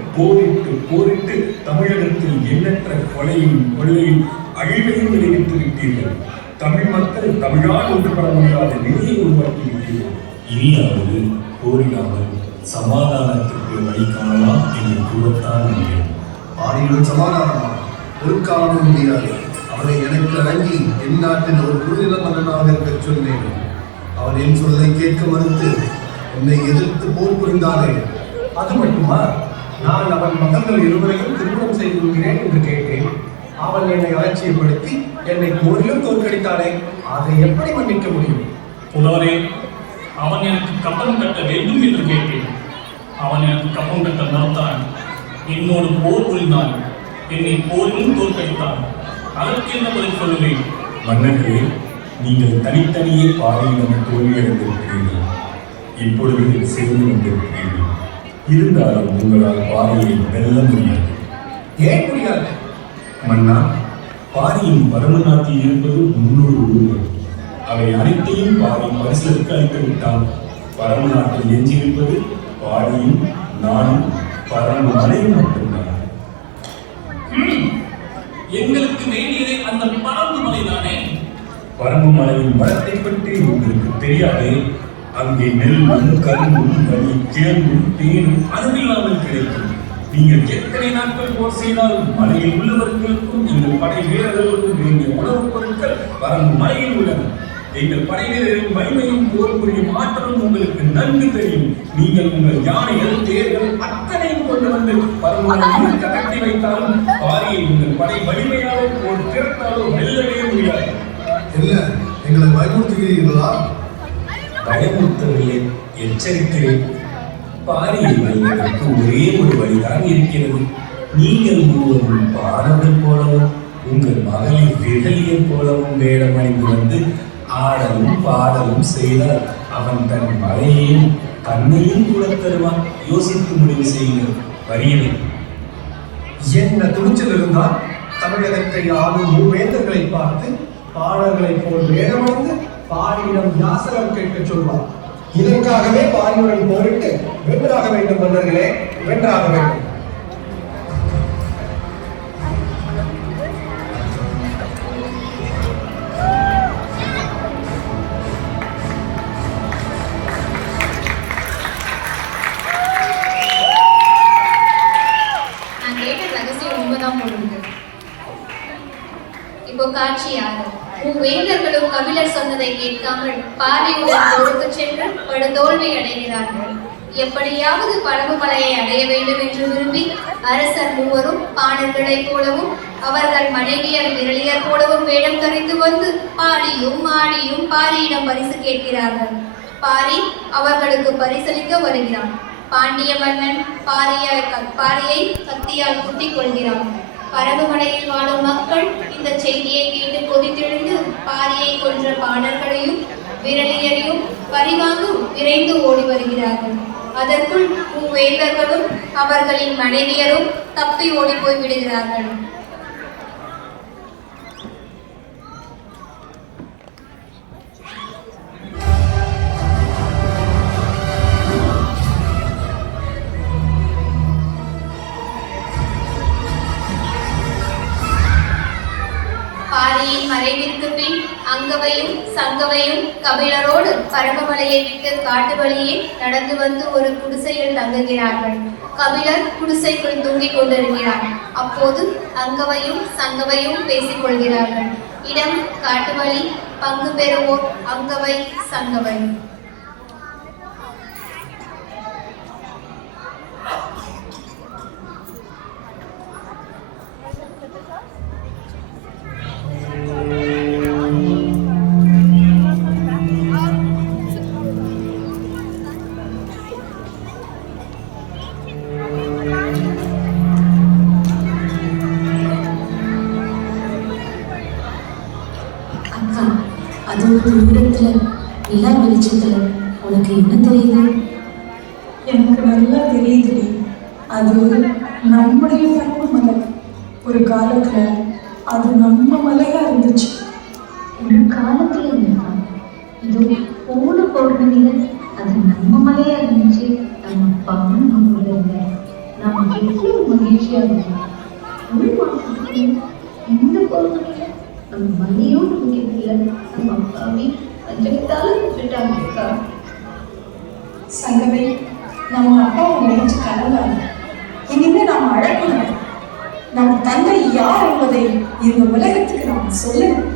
போரிட்டு தமிழகத்தில் எண்ணற்ற கொலையும் கொள்ளையும் அழிவையும் விளைவித்து விட்டீர்கள். தமிழ் மக்கள் தமிழால் ஒன்றுபட முடியாத நிலையை உருவாக்கி விட்டீர்கள். இனியாவது போரிடாமல் சமாதானத்திற்கு வழி காணலாம் என்று கூறத்தான் முடியும். பாரியுடன் சமாதானமா? ஒரு காலமும் முடியாது. அவனை எனக்கு அடங்கி என் நாட்டில் ஒரு குறுநில மன்னனாக இருக்க சொன்னேன். அவன் என் சொல்லை கேட்க மறுத்து என்னை எதிர்த்து போர் புரிந்தானே. அது மட்டுமா? நான் அவன் மகன்கள் இருவரையும் திருமணம் செய்து கொள்கிறேன் என்று கேட்டேன். அவன் என்னை அலட்சியப்படுத்தி என்னை போரிலும் தோற்கடித்தானே. அதை எப்படி மன்னிக்க முடியும்? புலவரே, அவன் எனக்கு கப்பம் கட்ட வேண்டும் என்று கேட்டேன். அவன் எனக்கு கப்பம் கட்ட மறுத்தான். என்னோடு போர் புரிந்தான். என்னை போரிலும் தோற்கடித்தான். அதற்கு என்ன பதில் சொல்லுவேன்? மன்னர்களே, நீங்கள் தனித்தனியே பாரியிடம் தோல்வியடைந்திருக்கிறீர்கள். இப்பொழுது சேர்ந்து கொண்டிருக்கிறீர்கள். இருந்தாலும் உங்களால் பாரியை வெல்ல முடியாது. ஏன் முடியாது? மன்னா, பாரியின் பரமநாட்டில் இருப்பது 300 ஊர்கள். அவை அனைத்தையும் பாரி பரிசலுக்கு அளித்து விட்டான். பரமநாட்டில் எஞ்சியிருப்பது பாரியும் நானும் பரம மலையும் மட்டும்தான். எங்களுக்கு வேண்டியதை அந்த பரம்பு மலைதானே. பரம்பு மலையின் பலத்தை பற்றி உங்களுக்கு தெரியாது. அங்கே நெல்லும் கரும்பும் கனி கிழங்கும் தேனும் அளவில்லாமல் கிடைக்கும். நீங்கள் எத்தனை நாட்கள் போர் செய்தாலும் மலையில் உள்ளவர்களுக்கும் எங்கள் படை வீரர்களுக்கும் வேண்டிய உணவுப் பொருட்கள் பரம்பு மலையில் உள்ளன. எங்கள் படை வீரரின் வலிமையும் போர் புரியும் ஆற்றலும் உங்களுக்கு நன்கு தெரியும். நீங்கள் உங்கள் யானைகள் தேர்கள் அத்தனையும் கொண்டு வந்து பரம்பு கட்டி வைத்தாலும் பாரியை உங்கள் படை வலிமையாலோ போர் திறத்தாலோ வெல்லவே முடியாது. என்ன, எங்களை பயமுறுத்துகிறீர்களா? பயமுறுத்தவில்லை, எச்சரிக்கிறேன். பாரியை வெல்வதற்கு ஒரே ஒரு வழிதான் இருக்கிறது. நீங்கள் மூவரும் பாடவர் போலவும் உங்கள் மகளிர் விரலியர் போலவும் வேடம் அணிந்து வந்து ஆடலும் பாடலும் செய்தால் அவன் தன் மலையையும் தன்னையும் கூட தருவான். யோசித்து முடிவு செய்யுங்கள். வரியனை, என்ன துணிச்சல் இருந்தால் தமிழகத்தை ஆளும் மூவேந்தர்களை பார்த்து பாடல்களை போல் வேடமடைந்து பாரியிடம் யாசகம் கேட்க சொல்வார். இதற்காகவே பாரியுடன் போரிட்டு வென்றாக வேண்டும். மன்னர்களே, வென்றாக வேண்டும். நான் கேட்ட ரகசியம் உண்மைதான் போடுங்க. இப்போ காட்சி யாரு? வேந்தர்களும் கபிலர் சொன்னதை கேட்காமல் பாரியுடன் போருக்கு சென்று படுதோல்வி அடைகிறார்கள். எப்படியாவது பரம்பு மலையை அடைய வேண்டும் என்று விரும்பி அரசர் மூவரும் பாணர்களைப் போலவும் அவர்கள் மனைவியர் விரலியர் போலவும் வேடம் தரித்து வந்து பாடியும் ஆடியும் பாரியிடம் பரிசு கேட்கிறார்கள். பாரி அவர்களுக்கு பரிசளிக்க வருகிறான். பாண்டிய மன்னன் பாரியை கத்தியால் குத்திக் கொள்கிறான். பரம்புமலையில் வாழும் மக்கள் இந்த செய்தியை கேட்டு கொதித்தெழுந்து பாரியை கொன்ற பாணர்களையும் விரலியரையும் பரிவாங்கும் விரைந்து ஓடி வருகிறார்கள். அதற்குள் மூவேந்தர்களும் அவர்களின் மனைவியரும் தப்பி ஓடி போய் விடுகிறார்கள். பாரியின் மறைவிற்கு பின் அங்கவையும் சங்கவையும் கபிலரோடு பரமமலையை விட்டு காட்டு வழியே நடந்து வந்து ஒரு குடிசையில் தங்குகிறார்கள். கபிலர் குடிசைக்குள் தூங்கிக் கொண்டிருக்கிறார். அப்போது அங்கவையும் சங்கவையும் பேசிக் கொள்கிறார்கள். இடம் காட்டுவழி, பங்கு பெறுவோர் அங்கவை சங்கவை. அது ஒரு தூரத்துல நிலா வெளிச்சத்துல உனக்கு என்ன தெரியுது? எனக்கு நல்லா தெரியுதுடி. அது நம்முடைய பருவ மலை. ஒரு காலத்துல அது நம்ம மலையா இருந்துச்சு. ஒரு காலத்துல இருந்தா இது போன பௌர்ணமியில அது நம்ம மலையா இருந்துச்சு. நம்ம பௌர்ணமியில இருந்த நம்ம எவ்வளவு மகிழ்ச்சியா இருந்தோம். ஒரு மாசத்துக்கு இந்த பௌர்ணமியில நம்ம மலையும் முக்கியமில்லை, நம்ம அப்பாவே பஞ்சகத்தால விட்டுட்டாங்க. சங்கவை, நம்ம அப்பாவை நினைச்சு கலந்தாங்க. இனிமே நாம் அழகணும். நம் தந்தை யார் என்பதை இந்த உலகத்துக்கு நாம் சொல்லணும்.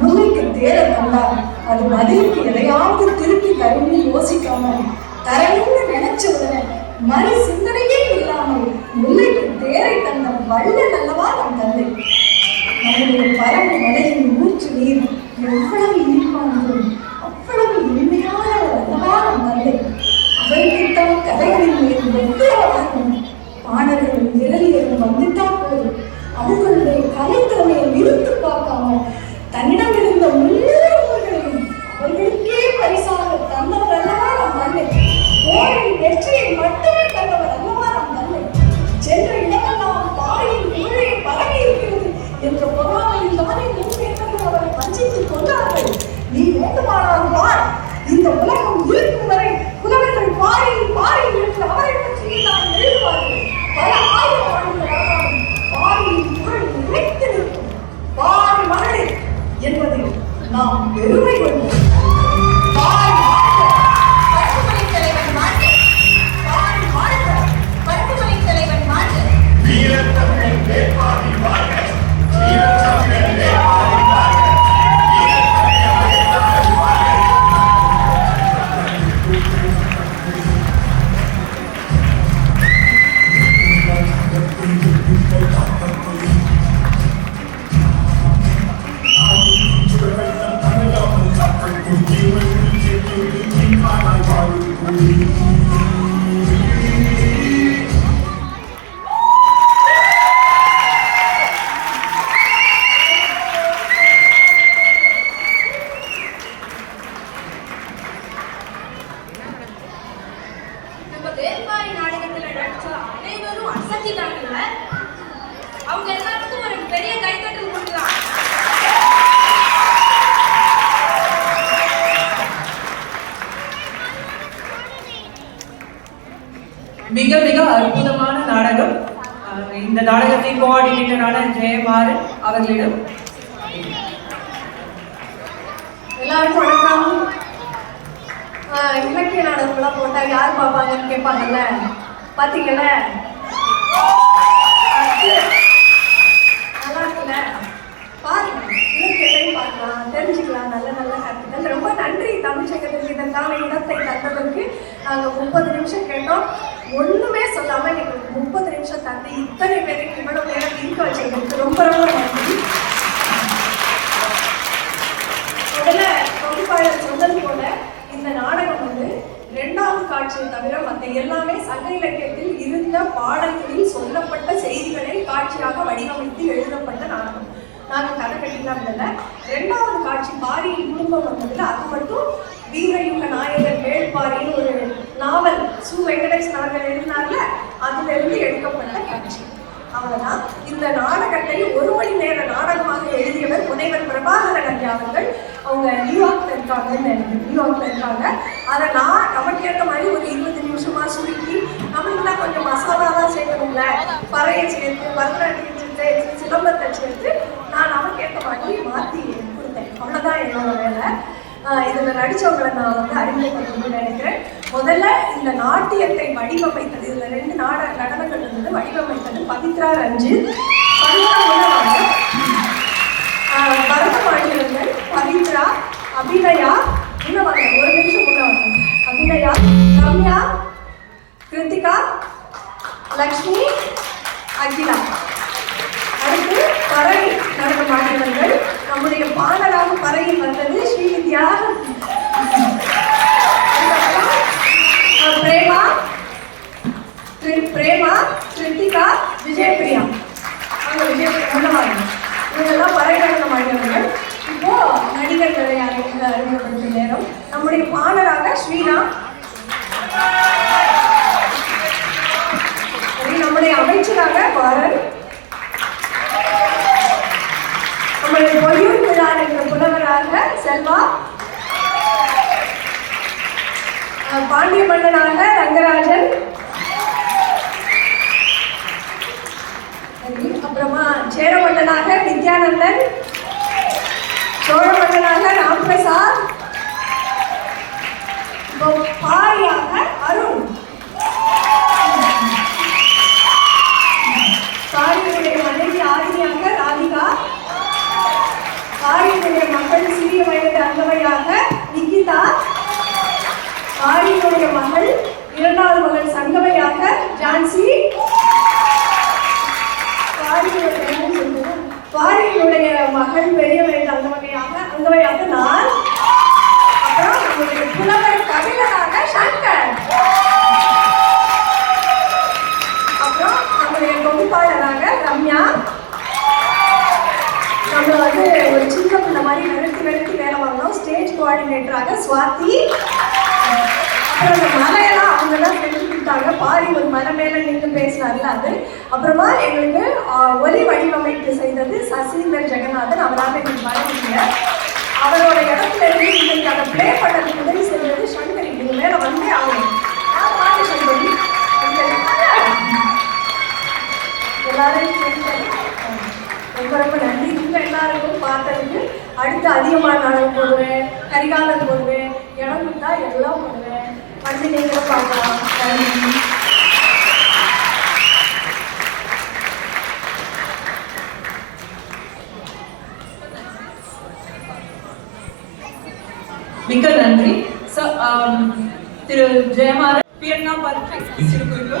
முல்லைக்கு தேர தந்தால் அது பதிலுக்கு எதையாவது திருப்பி தரும்னு யோசிக்காம தரணும்னு நினைச்ச உடனே மறு சிந்தனையே இல்லாமல் முல்லைக்கு தேரை தந்த வள்ளல் அல்லவா நம் தந்தை. நம்முடைய பரம மலையின் மூச்சு நீர் எவ்வளவு இனிப்பானதோ அவ்வளவு இனிமையான அல்லவா நம் தந்தை. அவருக்குத்தான் கதைகளின் மீது எவ்வளவு பாடல்களும் விரலிகளும் வந்துட்டா போதும். அவங்களுடைய கலைத்திறமையை நிறுத்து பார்க்காம தன்னிடம் இருந்த முன்னோர்களையும் அவர்களுக்கே பரிசாக தந்தவர் அல்லவா நம் தந்தை. போரின் வெற்றியை மட்டுமே தந்தவர் அல்லவா நம் தந்தை. சென்ற இடமெல்லாம் பாரியின் புகழை பரவி இருக்கிறது என்ற பொறாமையில் தானே முன்பேற்றங்கள் அவரை வஞ்சித்துக் கொண்டார்கள். நீ வேண்டுமானால் பார், இந்த உலகம் இருக்கும் வரை புலவர்கள் பாரியில் பாரியில் என்று அவரை பற்றி நாம் எழுதுவார்கள். பல ஆயிரம் ஆண்டுகளாக பாரியின் புகழ் நிலைத்து நிற்கும். பாரி மகளிர் என்பதை நாம் பெருமை கொள்வோம். பாரி பட்டுமலை தலைவன் மாட்டு, பாரி வாழ்க, பட்டுமலை தலைவன் மாட்டு. வீரத்தமிழ் வேட்பாரி வாழ்க, வீரத்தமிழ் வேட்பாரி வாழ்க, வீரத்தமிழ் வேட்பாரி வாழ்க. நம்ம வேல்பாரி நாடகத்துல நடிச்ச அனைவரும் அசத்திட்டாங்கல்ல. அவங்க எல்லாத்துக்கும் ஒரு பெரிய கைத்தட்டல் கொடுக்கலாம். மிக மிக அற்புதமான நாடகம். இந்த நாடகத்தை கோஆர்டினேட்டரான ஜெயமாறன் அவர்களிடம். எல்லாருக்கும் வணக்கம். இலக்கிய நாடகம்லாம் போட்டா யார் பார்ப்பாங்கன்னு கேட்பாங்கல்ல, பார்த்தீங்கல்ல, நல்லா இருக்குல்ல, பாருங்க, இலக்கியத்தையும் பார்க்கலாம், தெரிஞ்சுக்கலாம், நல்ல நல்ல கருத்துக்கள். ரொம்ப நன்றி தமிழ்ச்சங்கத்துக்கு இதற்கான இடத்தை தந்ததற்கு. நாங்கள் 30 நிமிஷம் கேட்டோம், ஒண்ணுமே சொல்லாம எங்களுக்கு 30 நிமிஷம் தந்து இத்தனை பேருக்கு இவ்வளவு நேரம் இருக்க வச்சதுக்கு ரொம்ப ரொம்ப நன்றி. முதல்ல தொகுப்பாளர் சொன்னது போல இந்த நாடகம் வந்து 2வது காட்சியை தவிர மற்ற எல்லாமே சங்க இலக்கியத்தில் இருந்த பாடல்களில் சொல்லப்பட்ட செய்திகளை காட்சியாக வடிவமைத்து எழுதப்பட்ட நாடகம். நாங்கள் கதை கட்டிலாம் இல்லை. 2வது காட்சி பாரியின் குடும்பம் வந்ததுல அது மட்டும் வீரயுக நாயகர் வேள்பாரின்னு ஒரு நாவல் சு வெங்கடேசன் அவர்கள் எழுதினார்ல, அதுல இருந்து எடுக்கப்பட்ட காட்சி. அவ்வளவுதான். இந்த நாடகத்தை 1 மணி நேர நாடகமாக எழுதியவர் முனைவர் பிரபாகரன் ஐயா அவர்கள். அவங்க நியூயார்க்ல இருக்காங்கன்னு நினைக்கிறேன், நியூயார்க்ல இருக்காங்க. அதை நான் நமக்கு ஏற்ற மாதிரி ஒரு 20 நிமிஷமா சுருக்கி, நம்மளுக்குலாம் கொஞ்சம் மசாலாதான் சேர்க்கணும்ல, பறையை சேர்த்து, பரதநாட்டியம் சேர்த்து, சிலம்பத்தை சேர்த்து நான் நமக்கு ஏற்ற மாதிரி இதில் நடித்தவங்களை நான் வந்து அறிமுகப்படுத்தணும்னு நினைக்கிறேன். முதல்ல இந்த நாட்டியத்தை வடிவமைத்தது, இதில் 2 நடனங்கள் இருந்தது. வடிவமைத்தது பவித்ரா ரஞ்சித். பரதநாட்டியங்கள் பவித்ரா, அபிநயா, முன்னவாங்க, ஒரு நிமிஷம் முன்னவாங்க, அபிநயா, ரம்யா, கிருத்திகா, லக்ஷ்மி, அகிலா. அடுத்து பறை நடன மாநிலங்கள். நம்முடைய பாடலாக பறையில் வந்தது ஸ்ரீவித்யா, பிரேமா, கிருத்திகா, விஜயபிரியா. அவங்க விஜயபிரியா முன்னவாங்க, இவங்கெல்லாம் பறை நடன மாநிலங்கள். இப்போ நடிகர்களை அறிமுகப்படுத்தும் நேரம். நம்முடைய பாடலாக ஸ்ரீராம், நம்முடைய அமைச்சராக பாரன், நம்முடைய பொய்யூர் விழா என்ற புலவராக செல்வா, பாண்டிய மன்னனாக ரங்கராஜன், அப்புறமா சேர மன்னனாக நித்யானந்தன், சோழ மன்னனாக ராம்பிரசாத், பாரியாக அருண், பாரியுடைய மனைவி ஆதினியாக ராதிகா, பாரியுடைய மகள் சிறிய வயது அங்கவையாக நிகிதா, பாரியுடைய மகள் 2வது மகள் சங்கவையாக ஜான்சி, பாரியுடைய மகள் பெரிய வயது அங்கவையாக நான், அப்புறம் நம்முடைய புலவர் கவிஞராக சங்கர், அப்புறம் நம்முடைய தொகுப்பாளராக ரம்யா. நம்ம வந்து ஒரு சின்ன பிள்ளை மாதிரி நிறுத்தி வேலை வாங்கினோம். ஸ்டேஜ் கோஆர்டினேட்டராக சுவாதி. அப்புறம் அந்த மலையெல்லாம் அவங்க தான் செஞ்சு கொடுத்தாங்க. பாரி ஒரு மலை மேலே நின்று பேசினார்ல அது. அப்புறமா எங்களுக்கு ஒலி வடிவமைப்பு செய்தது சசீந்தர் ஜெகநாதன். அவரால் எங்களுக்கு வர முடியல. அவரோட இடத்துல இருந்து இன்னைக்கு அதை ப்ளே பண்ணதுக்கு உதவி செய்தது சங்கரி. இது மேலே வந்து அவங்க சங்கரி எல்லாரையும் ரொம்ப ரொம்ப நன்றி. இவங்க எல்லாருக்கும் பார்த்ததுக்கு. அடுத்து அதிகமாக நாடகம் போடுவேன், கரிகாலன் போடுவேன், இடம் கொடுத்தா எல்லாம் போடுவேன். வந்து நீங்களும் பார்க்கலாம். நன்றி. மிக்க நன்றி. திரு ஜெயமாறன் பியன்னா பற்றி சிறுகுறிப்பு.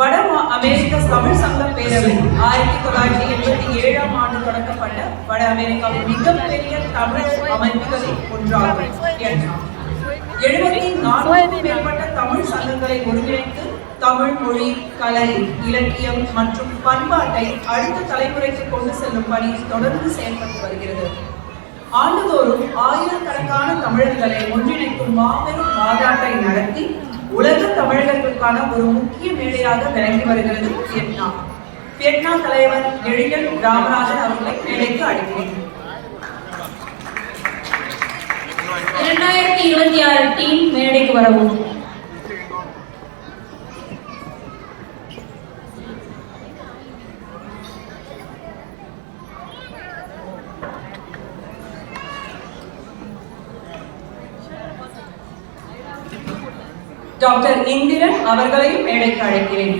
வட அமெரிக்க தமிழ் சங்க பேரவை 1987ஆம் ஆண்டு தொடங்கப்பட்ட வட அமெரிக்காவின் மிகப்பெரிய தமிழ் அமைப்புகளில் ஒன்றாகும். 74க்கும் மேற்பட்ட தமிழ் சங்கங்களை ஒருங்கிணைத்து தமிழ் மொழி, கலை, இலக்கியம் மற்றும் பண்பாட்டை அடுத்த தலைமுறைக்கு கொண்டு செல்லும் பணி தொடர்ந்து செயல்பட்டு வருகிறது. ஆண்டுதோறும் ஆயிரக்கணக்கான தமிழர்களை ஒன்றிணைக்கும் மாபெரும் மாநாட்டை நடத்தி உலக தமிழர்களுக்கான ஒரு முக்கிய மேடையாக விளங்கி வருகிறது வியட்நாம். வியட்நாம் தலைவர் எழிலன் ராமராஜன் அவர்களை மேடைக்கு அழைக்கிறேன். 2026 டீம் மேடைக்கு வரவும். டாக்டர் இந்திரன் அவர்களையும் மேடைக்கு அழைக்கிறேன்.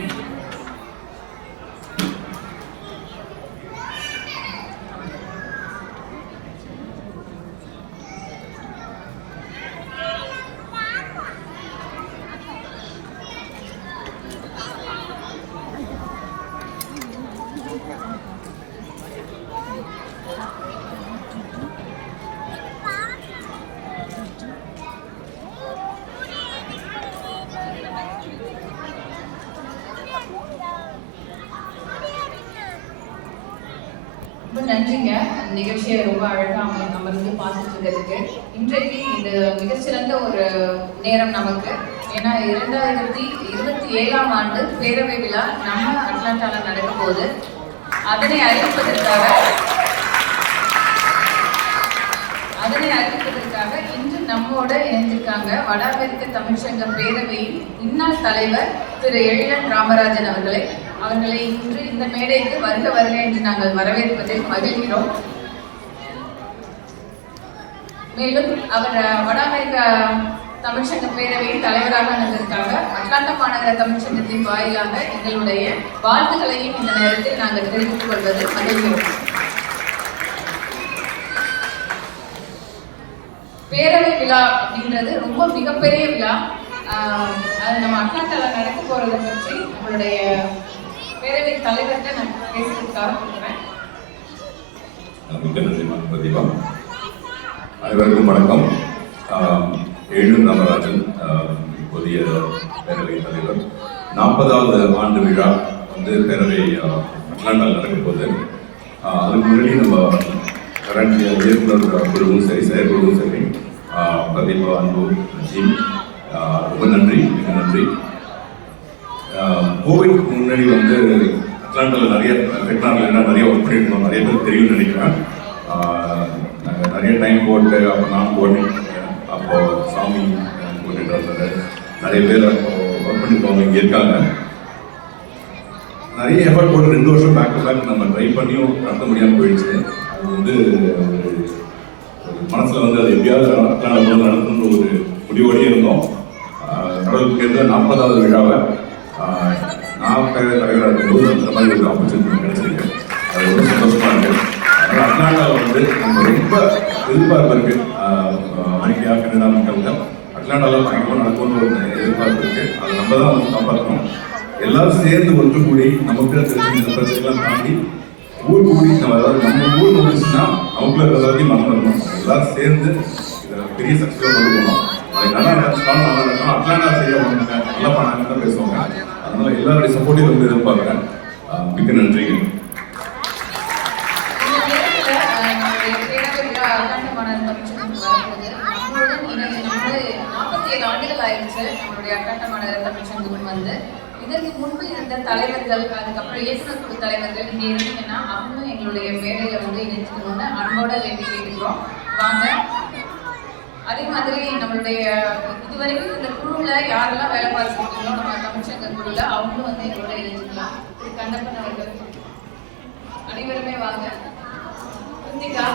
நன்றிங்க. நிகழ்ச்சியை ரொம்ப அழகாக அமர்ந்து பார்த்துட்டு இருக்கிறதுக்கு. இன்றைக்கு இது மிகச்சிறந்த ஒரு நேரம் நமக்கு. ஏன்னா 2027ஆம் ஆண்டு பேரவை விழா நம்ம அட்லாண்டாவில் நடக்கும் போது அதனை அறிவிப்பதற்காக இன்று நம்மோட இணைந்திருக்காங்க வட அமெரிக்க தமிழ்ச்சங்க பேரவையின் இந்நாள் தலைவர் திரு எழிலன் ராமராஜன் அவர்களை இன்று இந்த மேடைக்கு வருக என்று நாங்கள் வரவேற்பதில் மகிழ்கிறோம். மேலும் அவர் வட அமெரிக்கா தமிழ்ச்சங்க பேரவையின் தலைவராக இருந்திருக்காங்க. அட்லாண்டா மாநகர தமிழ்ச்சங்கத்தின் வாயிலாக எங்களுடைய வாழ்த்துக்களையும் இந்த நேரத்தில் நாங்கள் தெரிவித்துக் கொள்வது மகிழ்ச்சி. பேரவை விழா அப்படின்றது ரொம்ப மிகப்பெரிய விழா. அது நம்ம அட்லாண்டாவில் நடக்க போறதை பற்றி நம்மளுடைய பேரவை தலைவர்கிட்ட நான் பேசுறதுக்காக கொடுக்குறேன். மிக்க நன்றி பிரதீபா. அனைவருக்கும் வணக்கம். எழுநூர் ராமராஜன், புதிய பேரவை தலைவர். 40வது ஆண்டு விழா வந்து பேரவை அட்லாண்டாவில் நடக்க போகுது. அதுக்கு முன்னாடி நம்ம கரண்ட் இயக்குனர் குழுவும் சரி, செயற்குழுவும் சரி, பிரதீபா, அன்பு, ஜிம், ரொம்ப நன்றி, மிக நன்றி. கோவிட் முன்னாடி வந்து அட்லாண்டாவில் நிறைய டெக்னாலஜி நிறைய ஒர்க் பண்ணியிருந்தோம். நிறைய பேர் தெரியும்னு நினைக்கிறேன். நாங்கள் நிறைய டைம் போட்டு அப்போ நான் கோஆர்டினேட், அப்போது சாமி கோஆர்டினேட்டர் இருந்தது, நிறைய பேர் அப்போ ஒர்க் பண்ணியிருக்கோங்க, இங்கே இருக்காங்க. நிறைய எஃபர்ட் போட்டு 2 வருஷம் பேக் டு பேக் நம்ம ட்ரை பண்ணியும் நடத்த முடியாமல் போயிடுச்சு. அது வந்து மனசில் வந்து அது எப்படியாவது அட்லாண்டில் நடத்தணுன்ற ஒரு முடிவோடையே இருந்தோம். கடவுளுக்கு ஏற்ற 40வது விழாவை நான் தலைவராக இருக்கும்போது அந்த மாதிரி ஒரு ஆப்பர்ச்சுனிட்டி கிடைச்சிருக்கு. அது ரொம்ப சந்தோஷமாக இருக்குது. அதனால் அட்லாண்டாவில் வந்து நம்ம ரொம்ப எதிர்பார்ப்பு இருக்குது. அமெரிக்கா, கனடா மக்கள்கிட்ட அட்லாண்டாவில் பயங்கரமாக நடக்கும்னு ஒரு எதிர்பார்ப்பு இருக்குது. அதை நம்ம தான் வந்து காப்பாற்றணும். எல்லாரும் சேர்ந்து ஒன்று கூடி நமக்கு தெரிஞ்ச பிரச்சனைலாம் தாண்டி ஊர் கூடி நம்ம, அதாவது நம்ம ஊர் வந்துச்சுன்னா அவங்கள எல்லாத்தையும் மறந்துடணும். எல்லாரும் சேர்ந்து இதை பெரிய சக்ஸஸாக கொண்டு போகணும். அது நல்லா நடந்தாலும் நல்லா நடக்கணும். அட்லாண்டா சரியாக பண்ணுங்க, நல்லா பண்ணாங்கன்னு தான் பேசுவாங்க. அதனால எல்லாருடைய சப்போர்ட்டையும் வந்து எதிர்பார்க்குறேன். மிக்க நன்றி. இதற்கு முன்பு இருந்த தலைவர்கள், அதுக்கப்புறம் இயக்குனர் குழு தலைவர்கள் இங்கே இருந்தீங்கன்னா அவங்களும் எங்களுடைய மேடையில் வந்து இணைச்சுக்கணும்னு அன்போட வேண்டி கேட்டுக்கிறோம். வாங்க. அதே மாதிரி நம்மளுடைய இதுவரைக்கும் இந்த குழுவில் யாரெல்லாம் வேலை பார்த்துருக்கீங்களோ நம்ம தமிழ்ச்சங்க குழுவில் அவங்களும் வந்து எங்களோட இணைச்சிக்கலாம். கண்ணப்பன் அவர்கள் அனைவருமே வாங்க. குந்திகா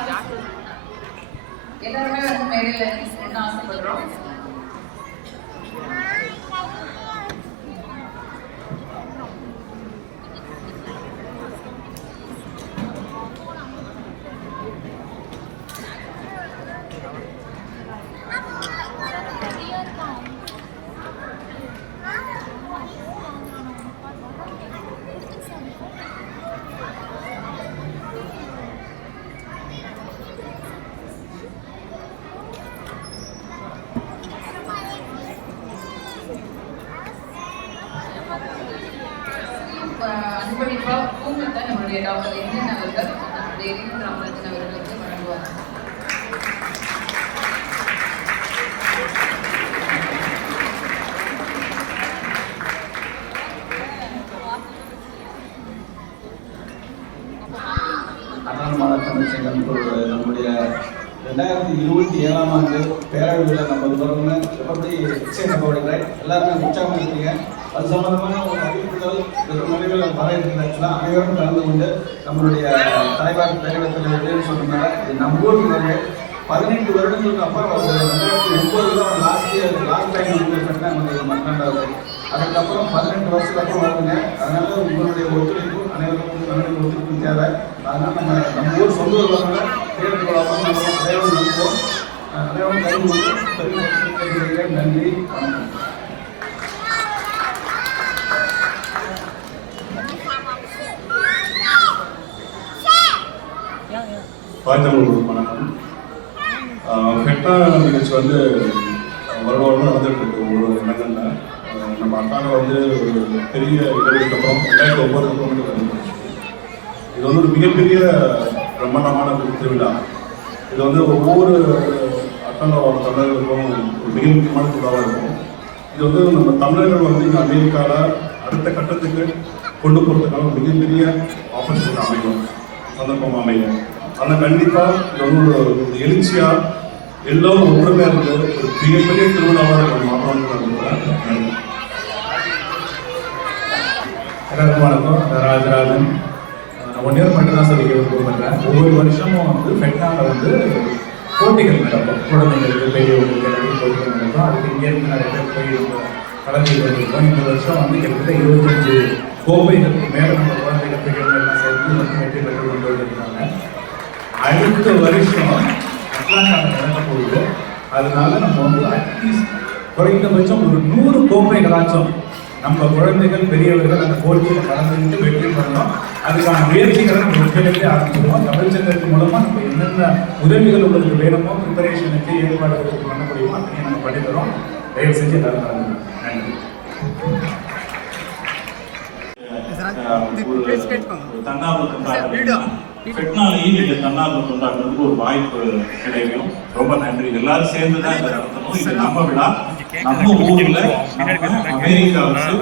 எல்லாருமே வந்து மேடையில் இணைச்சுக்கணும்னு ஆசைப்படுறோம். அன்பளிப்பாக பூங்கத்தை நம்மளுடைய டாக்டர் என்என் அவர்கள் நம்முடைய எழுநூர் ராமராஜன் அவர்களுக்கு வழங்குவார். அட்லாண்டா தமிழ்ச்சங்கம் நம்முடைய 2027ஆம் ஆண்டு பேரவையில் நம்ம தொடர்ந்து எப்படி எக்ஸைட் எல்லாருமே உற்சாகம் இருக்கீங்க. அது சம்பந்தமான ஒரு அறிவிப்புகள் நிறைவில் வர இருக்கிறாச்சுன்னா அனைவரும் கலந்து கொண்டு நம்மளுடைய தலைவர் பேரவைத் தலைவர் சொன்னாங்க. இது நம்ம ஊருக்கு 18 வருடங்களுக்கு அப்புறம் ஒரு 2009 தான் லாஸ்ட் டைம் வந்து நமக்கு அட்லாண்டாவுக்கு. அதுக்கப்புறம் 18 வருஷத்துக்கு அப்புறம் வருதுங்க. அதனால உங்களுடைய ஒத்துழைப்பு அனைவருக்கும் நம்மளுடைய ஒத்துழைப்பு தேவை. அதனால் நம்ம ஊர் சொந்த ஊர் வரனால தேர்தல் கொள்ளாமல் நம்ம அனைவரும் நிற்போம். அனைவரும் கைது நன்றி, வணக்கம். பாய்ந்தவர்களுக்கு வணக்கம். ஃபெக்டா நிகழ்ச்சி வந்து வருடம் நடந்துட்டு இருக்கு ஒரு இடங்களில். நம்ம அட்டாங்க வந்து ஒரு பெரிய இடைவெளிக்கு அப்புறம் 2009 வந்து இது வந்து ஒரு மிகப்பெரிய பிரம்மாண்டமான திருவிழா. இது வந்து ஒவ்வொரு அட்டாண்டாவோட தமிழர்களுக்கும் ஒரு மிக முக்கியமான திருவிழாவாக இருக்கும். இது வந்து நம்ம தமிழர்கள் வந்து இங்கே அமெரிக்காவில் அடுத்த கட்டத்துக்கு கொண்டு போகிறதுக்கான மிகப்பெரிய ஆப்பர்ச்சுனிட்டி அமையும், சந்தர்ப்பம் அமையும். ஆனால் கண்டிப்பாக இது வந்து ஒரு எழுச்சியாக எல்லோரும் ஒற்றுமையாக இருந்து ஒரு மிகப்பெரிய திருவிழாவாக நம்ம மாற்றணும்னு நான் விரும்புகிறேன். எல்லாருக்கும் வணக்கம். ராஜராஜன். நான் 1 இயர் மட்டும் தான் சொல்லி விரும்புகிறேன். ஒவ்வொரு வருஷமும் வந்து ஃபெக்டாவில் வந்து போட்டிகள் நடக்கும். குழந்தைங்களுக்கு பெரியவங்களுக்கு எல்லாத்தையும் போட்டிகள் நடக்கும். அதுக்கு இங்கேருந்து நிறைய பேர் போய் கலந்து கொண்டிருக்கோம். இந்த வருஷம் வந்து கிட்டத்தட்ட 25 கோப்பைகளுக்கு மேலே நம்ம குழந்தைகள் பெரியவங்க எல்லாம் சேர்த்து வந்து வெற்றி பெற்று கொண்டு வந்திருக்காங்க. அடுத்த வருஷம் அட்லாண்டாவில் நடக்க போகுது. அதனால நம்ம வந்து அட்லீஸ்ட் குறைந்தபட்சம் ஒரு 100 கோப்பைகளாச்சும் நம்ம குழந்தைகள் பெரியவர்கள் அந்த போட்டியில் கலந்துக்கிட்டு வெற்றி பண்ணோம். அதுக்கான முயற்சிகளை நம்ம ஒத்துழைப்பே ஆரம்பிச்சிருவோம். தமிழ்ச்சங்கத்தின் மூலமாக நம்ம என்னென்ன உதவிகள் உங்களுக்கு வேணுமோ ப்ரிப்பரேஷனுக்கு ஏற்பாடுகளுக்கு பண்ண முடியுமோ அதையும் நம்ம பண்ணித்தரோம். தயவு செஞ்சு எல்லாரும் கலந்து. நன்றி. தன்னார்வ தொண்டாட்டம் ஃபெட்னாலையும் இந்த தன்னார்வ தொண்டாட்டத்துக்கு ஒரு வாய்ப்பு கிடைக்கும். ரொம்ப நன்றி. எல்லாரும் சேர்ந்து தான் இதை நடத்தணும். இது நம்ம விழா, நம்ம ஊர்ல நம்ம அமெரிக்கா அரசு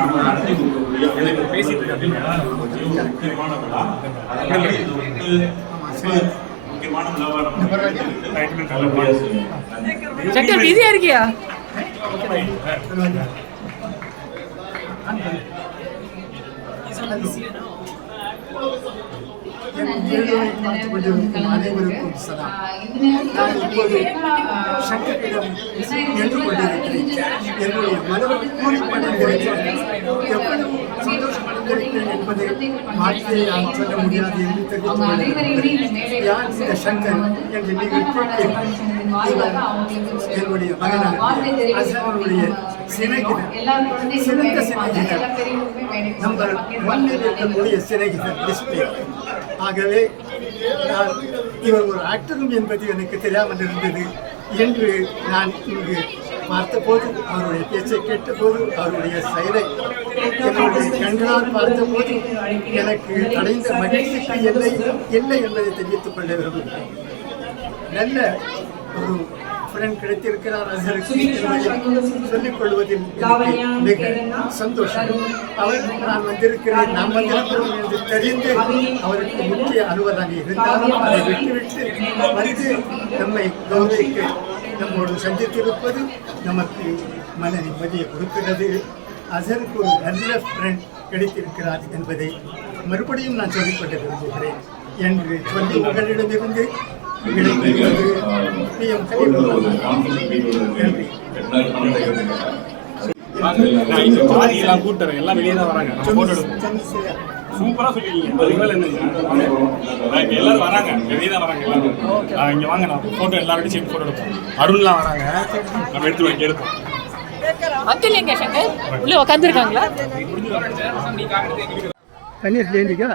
நம்ம நடத்தி கொடுக்கக்கூடிய ஒரு முக்கியமான விழா. அதனால இது வந்து முக்கியமான விழாவா நம்ம நல்லபடியா செய்யணும். பிஸியா இருக்கியா? அனைவருக்கும் சலாம். நான் இப்போது சங்கத்திடம் நின்று கொண்டிருக்கிறேன். என்னுடைய மனதில் கூறிப்பட்டிருக்கிறேன். எவ்வளவு சந்தோஷமடைந்திருக்கிறேன் என்பதை வார்த்தையை நான் சொல்ல முடியாது என்று தெரிவித்துள்ளேன். யார் இந்த சங்கர் என்று நீங்கள் கேட்கிறீர்கள். என்னுடைய மகனாக அசனுடைய சிநேகிதர், சிறந்த சிநேகிதர், நம்பர் 1 இருக்கக்கூடிய சிநேகிதர் டிஸ்பிளே. ஆகவே நான் இவர் ஒரு ஆக்டரும் என்பது எனக்கு தெரியாமல் இருந்தது என்று நான் இங்கு பார்த்தபோது, அவருடைய பேச்சை கேட்டபோது, அவருடைய செயலை என்னுடைய கண்களால் பார்த்தபோது எனக்கு அடைந்த மகிழ்ச்சிக்கு இல்லை என்பதை தெரிவித்துக் கொள்ள விரும்புகிறேன். நல்ல ஒரு ஃப்ரெண்ட் கிடைத்திருக்கிறார் சொல்லிக் கொள்வதில் மிக சந்தோஷம். அவர் நான் வந்திருக்கிறேன், நாம் வந்திருக்கிறோம் என்று தெரிந்து அவருக்கு முக்கிய அலுவலாக இருந்தாலும் அதை விட்டுவிட்டு வந்து நம்மை கௌரவிக்க நம்மோடு சந்தித்திருப்பது நமக்கு மன நிம்மதியை கொடுக்கிறது. அசருக்கு ஒரு நல்ல ஃப்ரெண்ட் கிடைத்திருக்கிறார் என்பதை மறுபடியும் நான் சொல்லிக்கொள்ள விரும்புகிறேன் என்று சொல்லி உங்களிடமிருந்து கூட்டம் எல்லாம் வெளியே தான் வராங்க. சூப்பரா சொல்லிருக்கீங்க. எல்லாரும் வராங்க, வெளியே தான் வராங்க எல்லாரும். இங்க வாங்க, நான் போட்டோ எல்லாரோடையும் சேர்ந்து போட்டோ எடுப்போம். அருண்லாம் வராங்க, நம்ம எடுத்து இங்க எடுப்போம். அங்கிள் எங்க சங்கர் உள்ள உட்காந்துருக்காங்களா? तनीर ले ली क्या?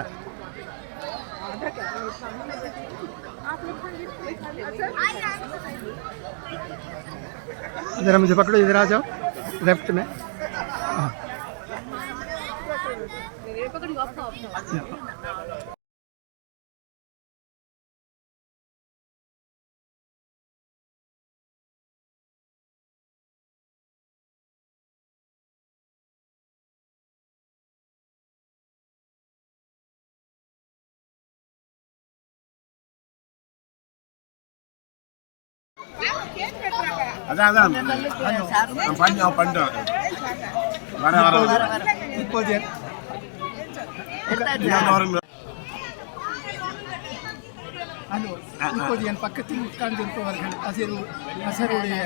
जरा मुझे पकड़ो, इधर आ जाओ, लेफ्ट में. அதான் பண்ணிட்டோம். இப்போது என் பக்கத்தில் உட்கார்ந்திருப்பவர்கள் அசருடைய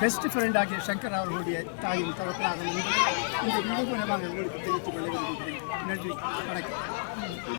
பெஸ்ட் ஃப்ரெண்ட் ஆகிய சங்கர் அவர்களுடைய தாயும் தகப்பனாக இந்த வீடு மூலமாக உங்களுக்கு தெரிவித்துக் கொள்ள விரும்புகிறேன். நன்றி, வணக்கம்.